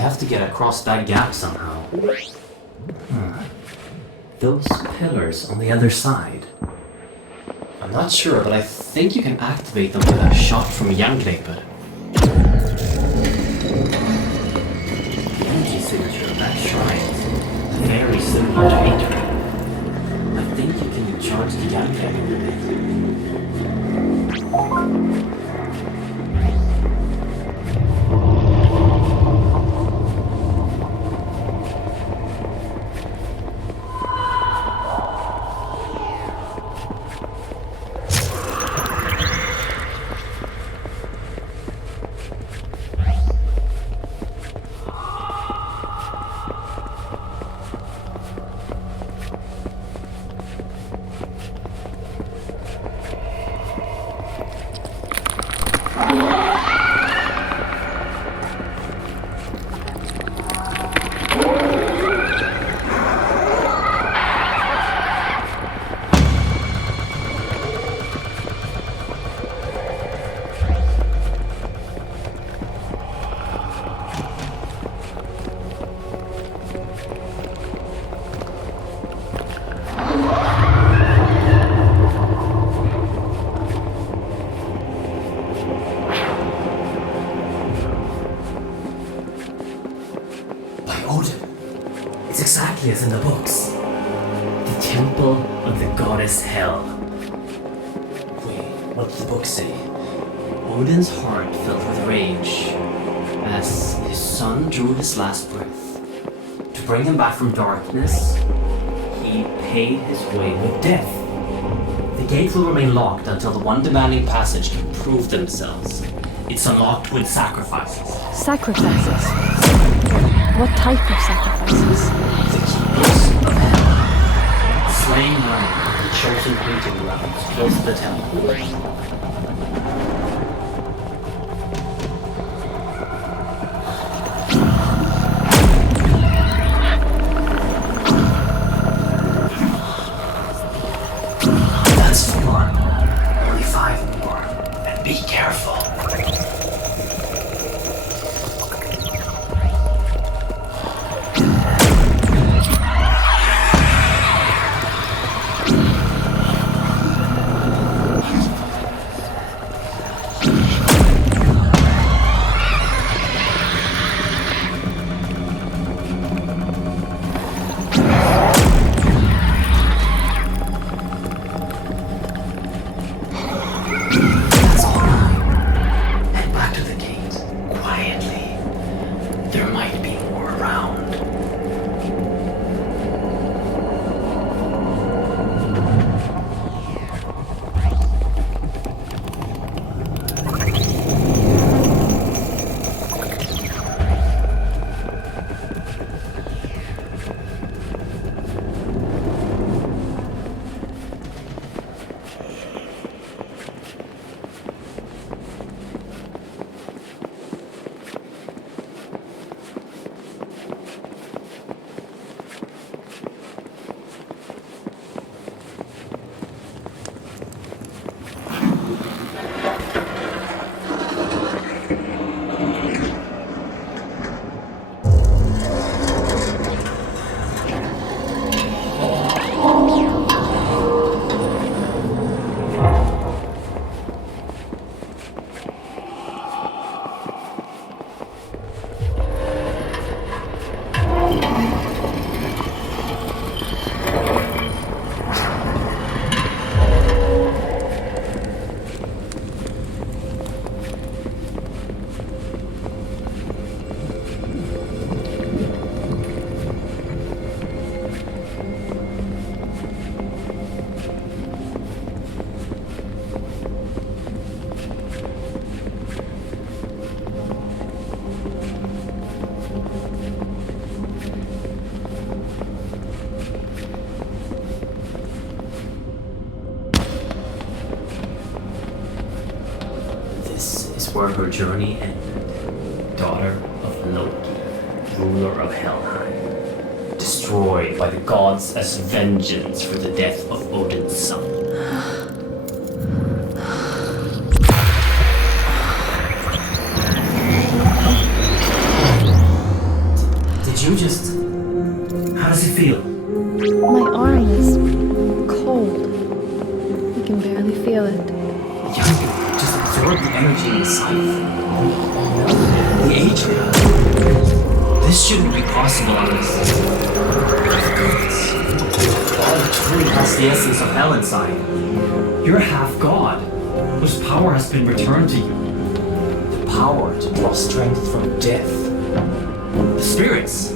have to get across that gap somehow. Those pillars on the other side. I'm not sure, but I think you can activate them with a shot from Jerngripper. The energy signature of that shrine is very similar to Internet. I think you can charge the Jerngripper with it. It's exactly as in the books. The temple of the goddess Hel. Wait, what did the book say? Odin's heart filled with rage as his son drew his last breath. To bring him back from darkness, he paid his way with death. The gate will remain locked until the one demanding passage can prove themselves. It's unlocked with sacrifices. Sacrifices? What type of sacrifices? The keepers of Hel. Slain running the chosen hunting grounds close to the temple. That's 4. Only 5 more. And be careful. Where her journey ended. Daughter of Loki, ruler of Helheim, destroyed by the gods as vengeance for the death of Odin's son. you just... How does it feel? My arm is cold. I can barely feel it. Young, just absorb the energy inside. The Atria. This shouldn't be possible unless... God truly has the essence of hell inside. You're half God, whose power has been returned to you. The power to draw strength from death. The spirits.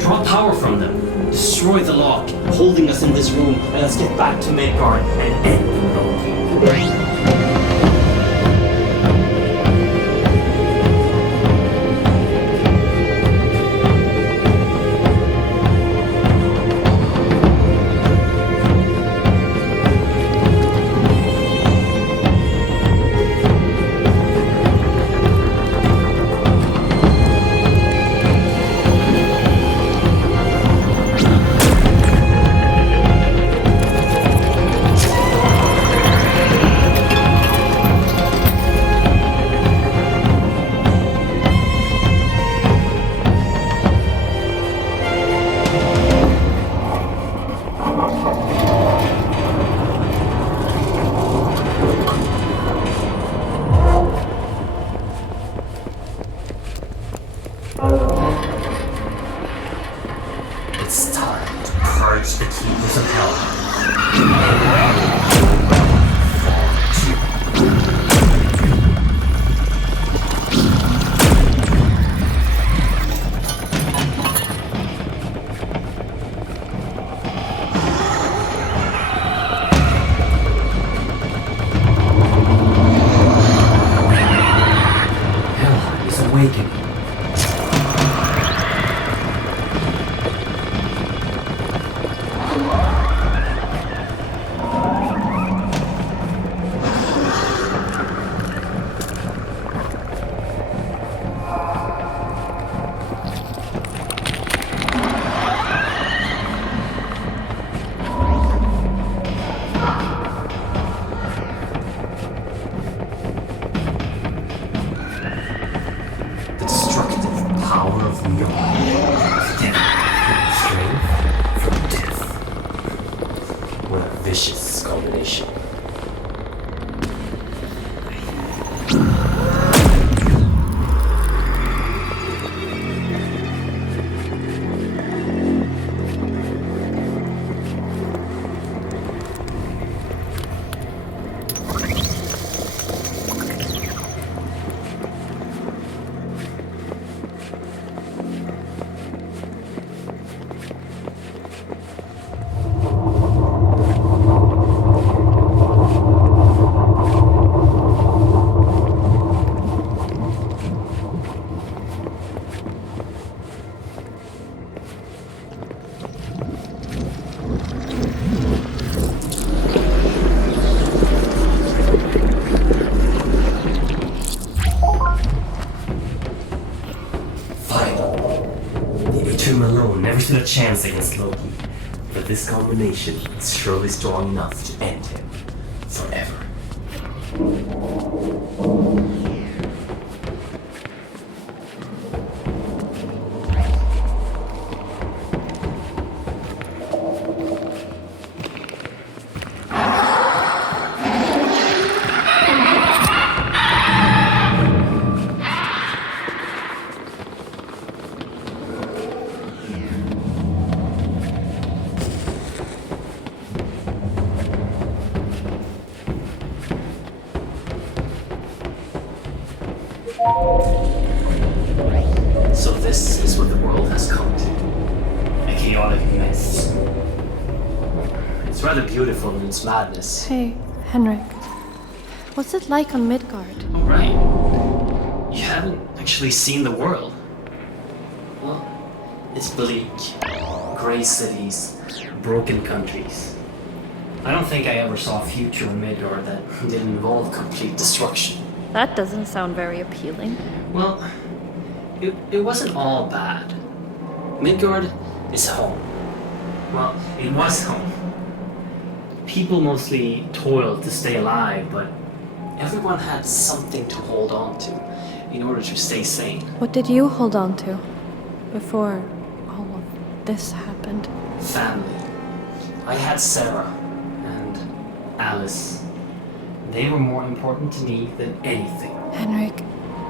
Draw power from them. Destroy the lock, holding us in this room, and let's get back to Midgard and end the It's time to purge the keepers of hell. Helheim is awakening. The destructive power of Mjolnir. Strength from death. What a vicious combination. Alone never stood a chance against Loki, but this combination is surely strong enough to end him forever. So this is what the world has come to. A chaotic mess. It's rather beautiful in its madness. Hey, Henrik. What's it like on Midgard? Oh, right. You haven't actually seen the world. Well, it's bleak. Gray cities, broken countries. I don't think I ever saw a future in Midgard that didn't involve complete destruction. That doesn't sound very appealing. Well, it wasn't all bad. Midgard is home. Well, it was home. People mostly toiled to stay alive, but everyone had something to hold on to in order to stay sane. What did you hold on to before this happened. Family. I had Sarah and Alice. They were more important to me than anything. Henrik,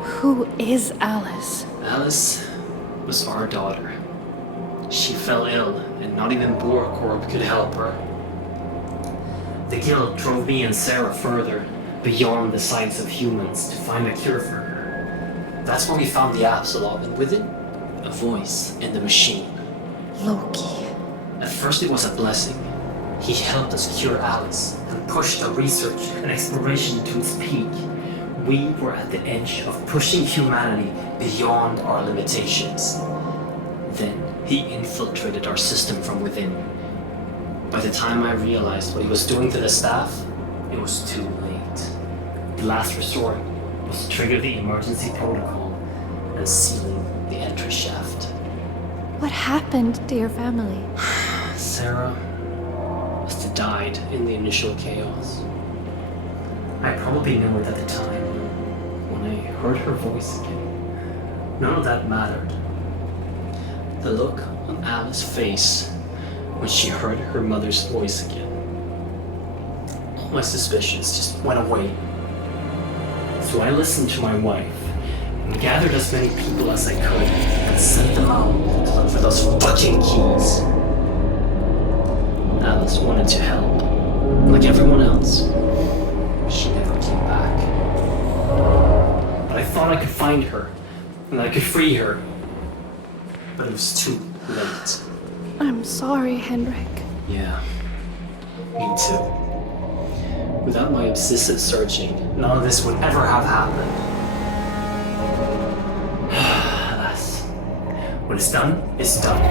who is Alice? Alice was our daughter. She fell ill, and not even Boracorp could help her. The guild drove me and Sarah further, beyond the sights of humans, to find a cure for her. That's when we found the Apsulov, and with it, a voice in the machine. Loki. At first it was a blessing. He helped us cure Alice, and pushed our research and exploration to its peak. We were at the edge of pushing humanity beyond our limitations. Then he infiltrated our system from within. By the time I realized what he was doing to the staff, it was too late. The last resort was to trigger the emergency protocol and sealing the entry shaft. What happened to your family? Sarah must have died in the initial chaos. I probably knew it at the time, when I heard her voice again. None of that mattered. The look on Alice's face when she heard her mother's voice again. All my suspicions just went away. So I listened to my wife and gathered as many people as I could and sent them out to look for those fucking keys. Alice wanted to help, like everyone else. She never came back. But I thought I could find her, and that I could free her. But it was too late. I'm sorry, Henrik. Yeah, me too. Without my obsessive searching, none of this would ever have happened. Alas, what is done is done.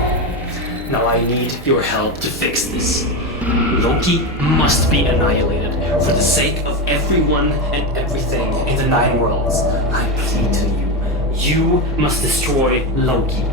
Now I need your help to fix this. Loki must be annihilated for the sake of everyone and everything in the 9 worlds. I plead to you. You must destroy Loki.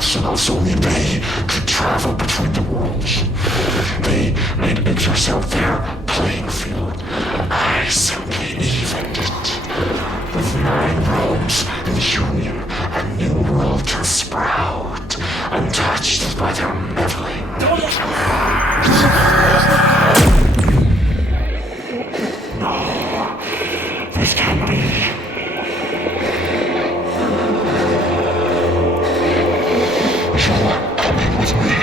Apsulovs, only they could travel between the worlds. They made yourself their playing field. I simply evened it. With 9 realms in the Union, a new world can sprout, untouched by their meddling. No, this can't be. You're coming with me.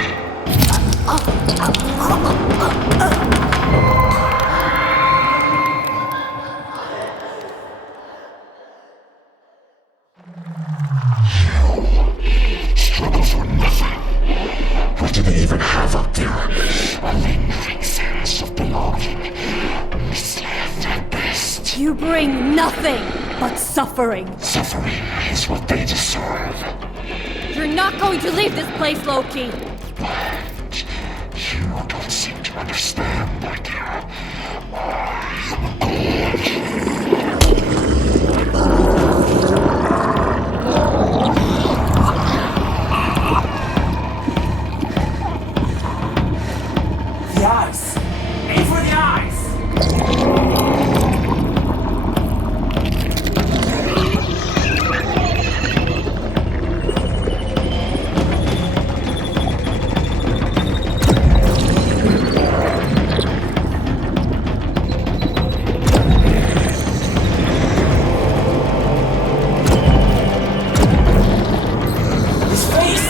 Struggle for nothing. What do they even have up there? A lingering sense of belonging. Misled at best. You bring nothing but suffering. Suffering is what they deserve. You're not going to leave this place, Loki. But you don't seem to understand, my dear. I'm a god. The eyes! Aim for the eyes! His face!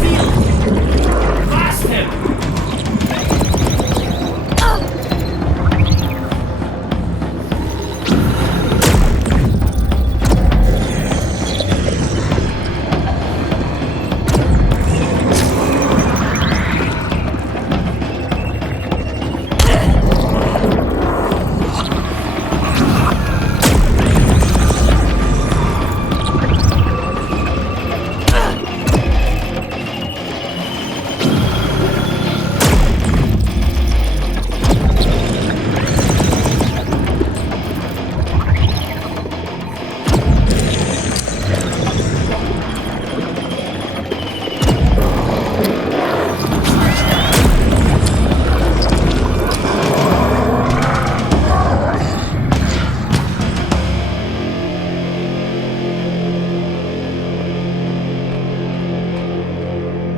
Feel! Blast him!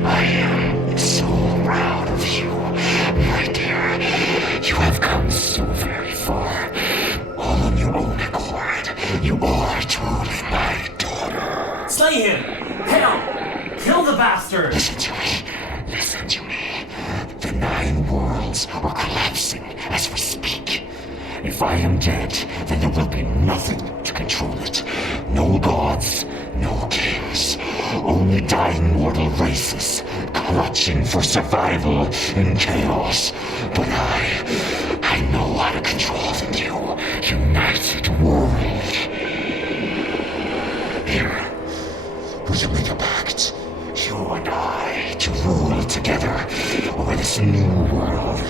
I am so proud of you, my dear. You have come so very far. All on your own accord. You are truly my daughter. Slay him! Hell! Kill the bastard! Listen to me. Listen to me. The 9 worlds are collapsing as we speak. If I am dead, then there will be nothing to control it. No gods, no kings. Only dying mortal races, clutching for survival in chaos. But I know how to control the new, united world. Here, would you make a pact? You and I to rule together over this new world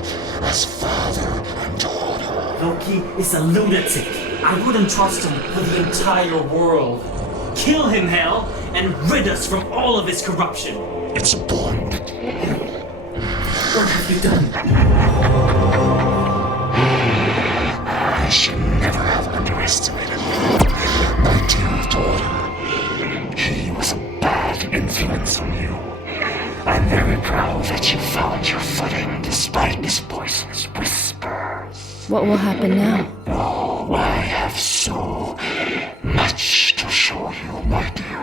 as father and daughter. Loki is a lunatic. I wouldn't trust him with the entire world. Kill him, Hel, and rid us from all of his corruption. It's a bond. What have you done? I should never have underestimated my dear daughter. He was a bad influence on you. I'm very proud that you found your footing despite his poisonous whispers. What will happen now? Oh, I have so much to show you, my dear.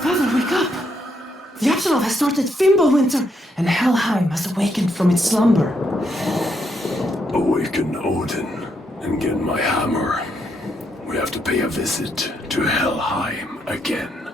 Father, wake up! The Apsulov has started Fimbulwinter, and Helheim has awakened from its slumber. Awaken, Odin. and get my hammer. We have to pay a visit to Helheim again.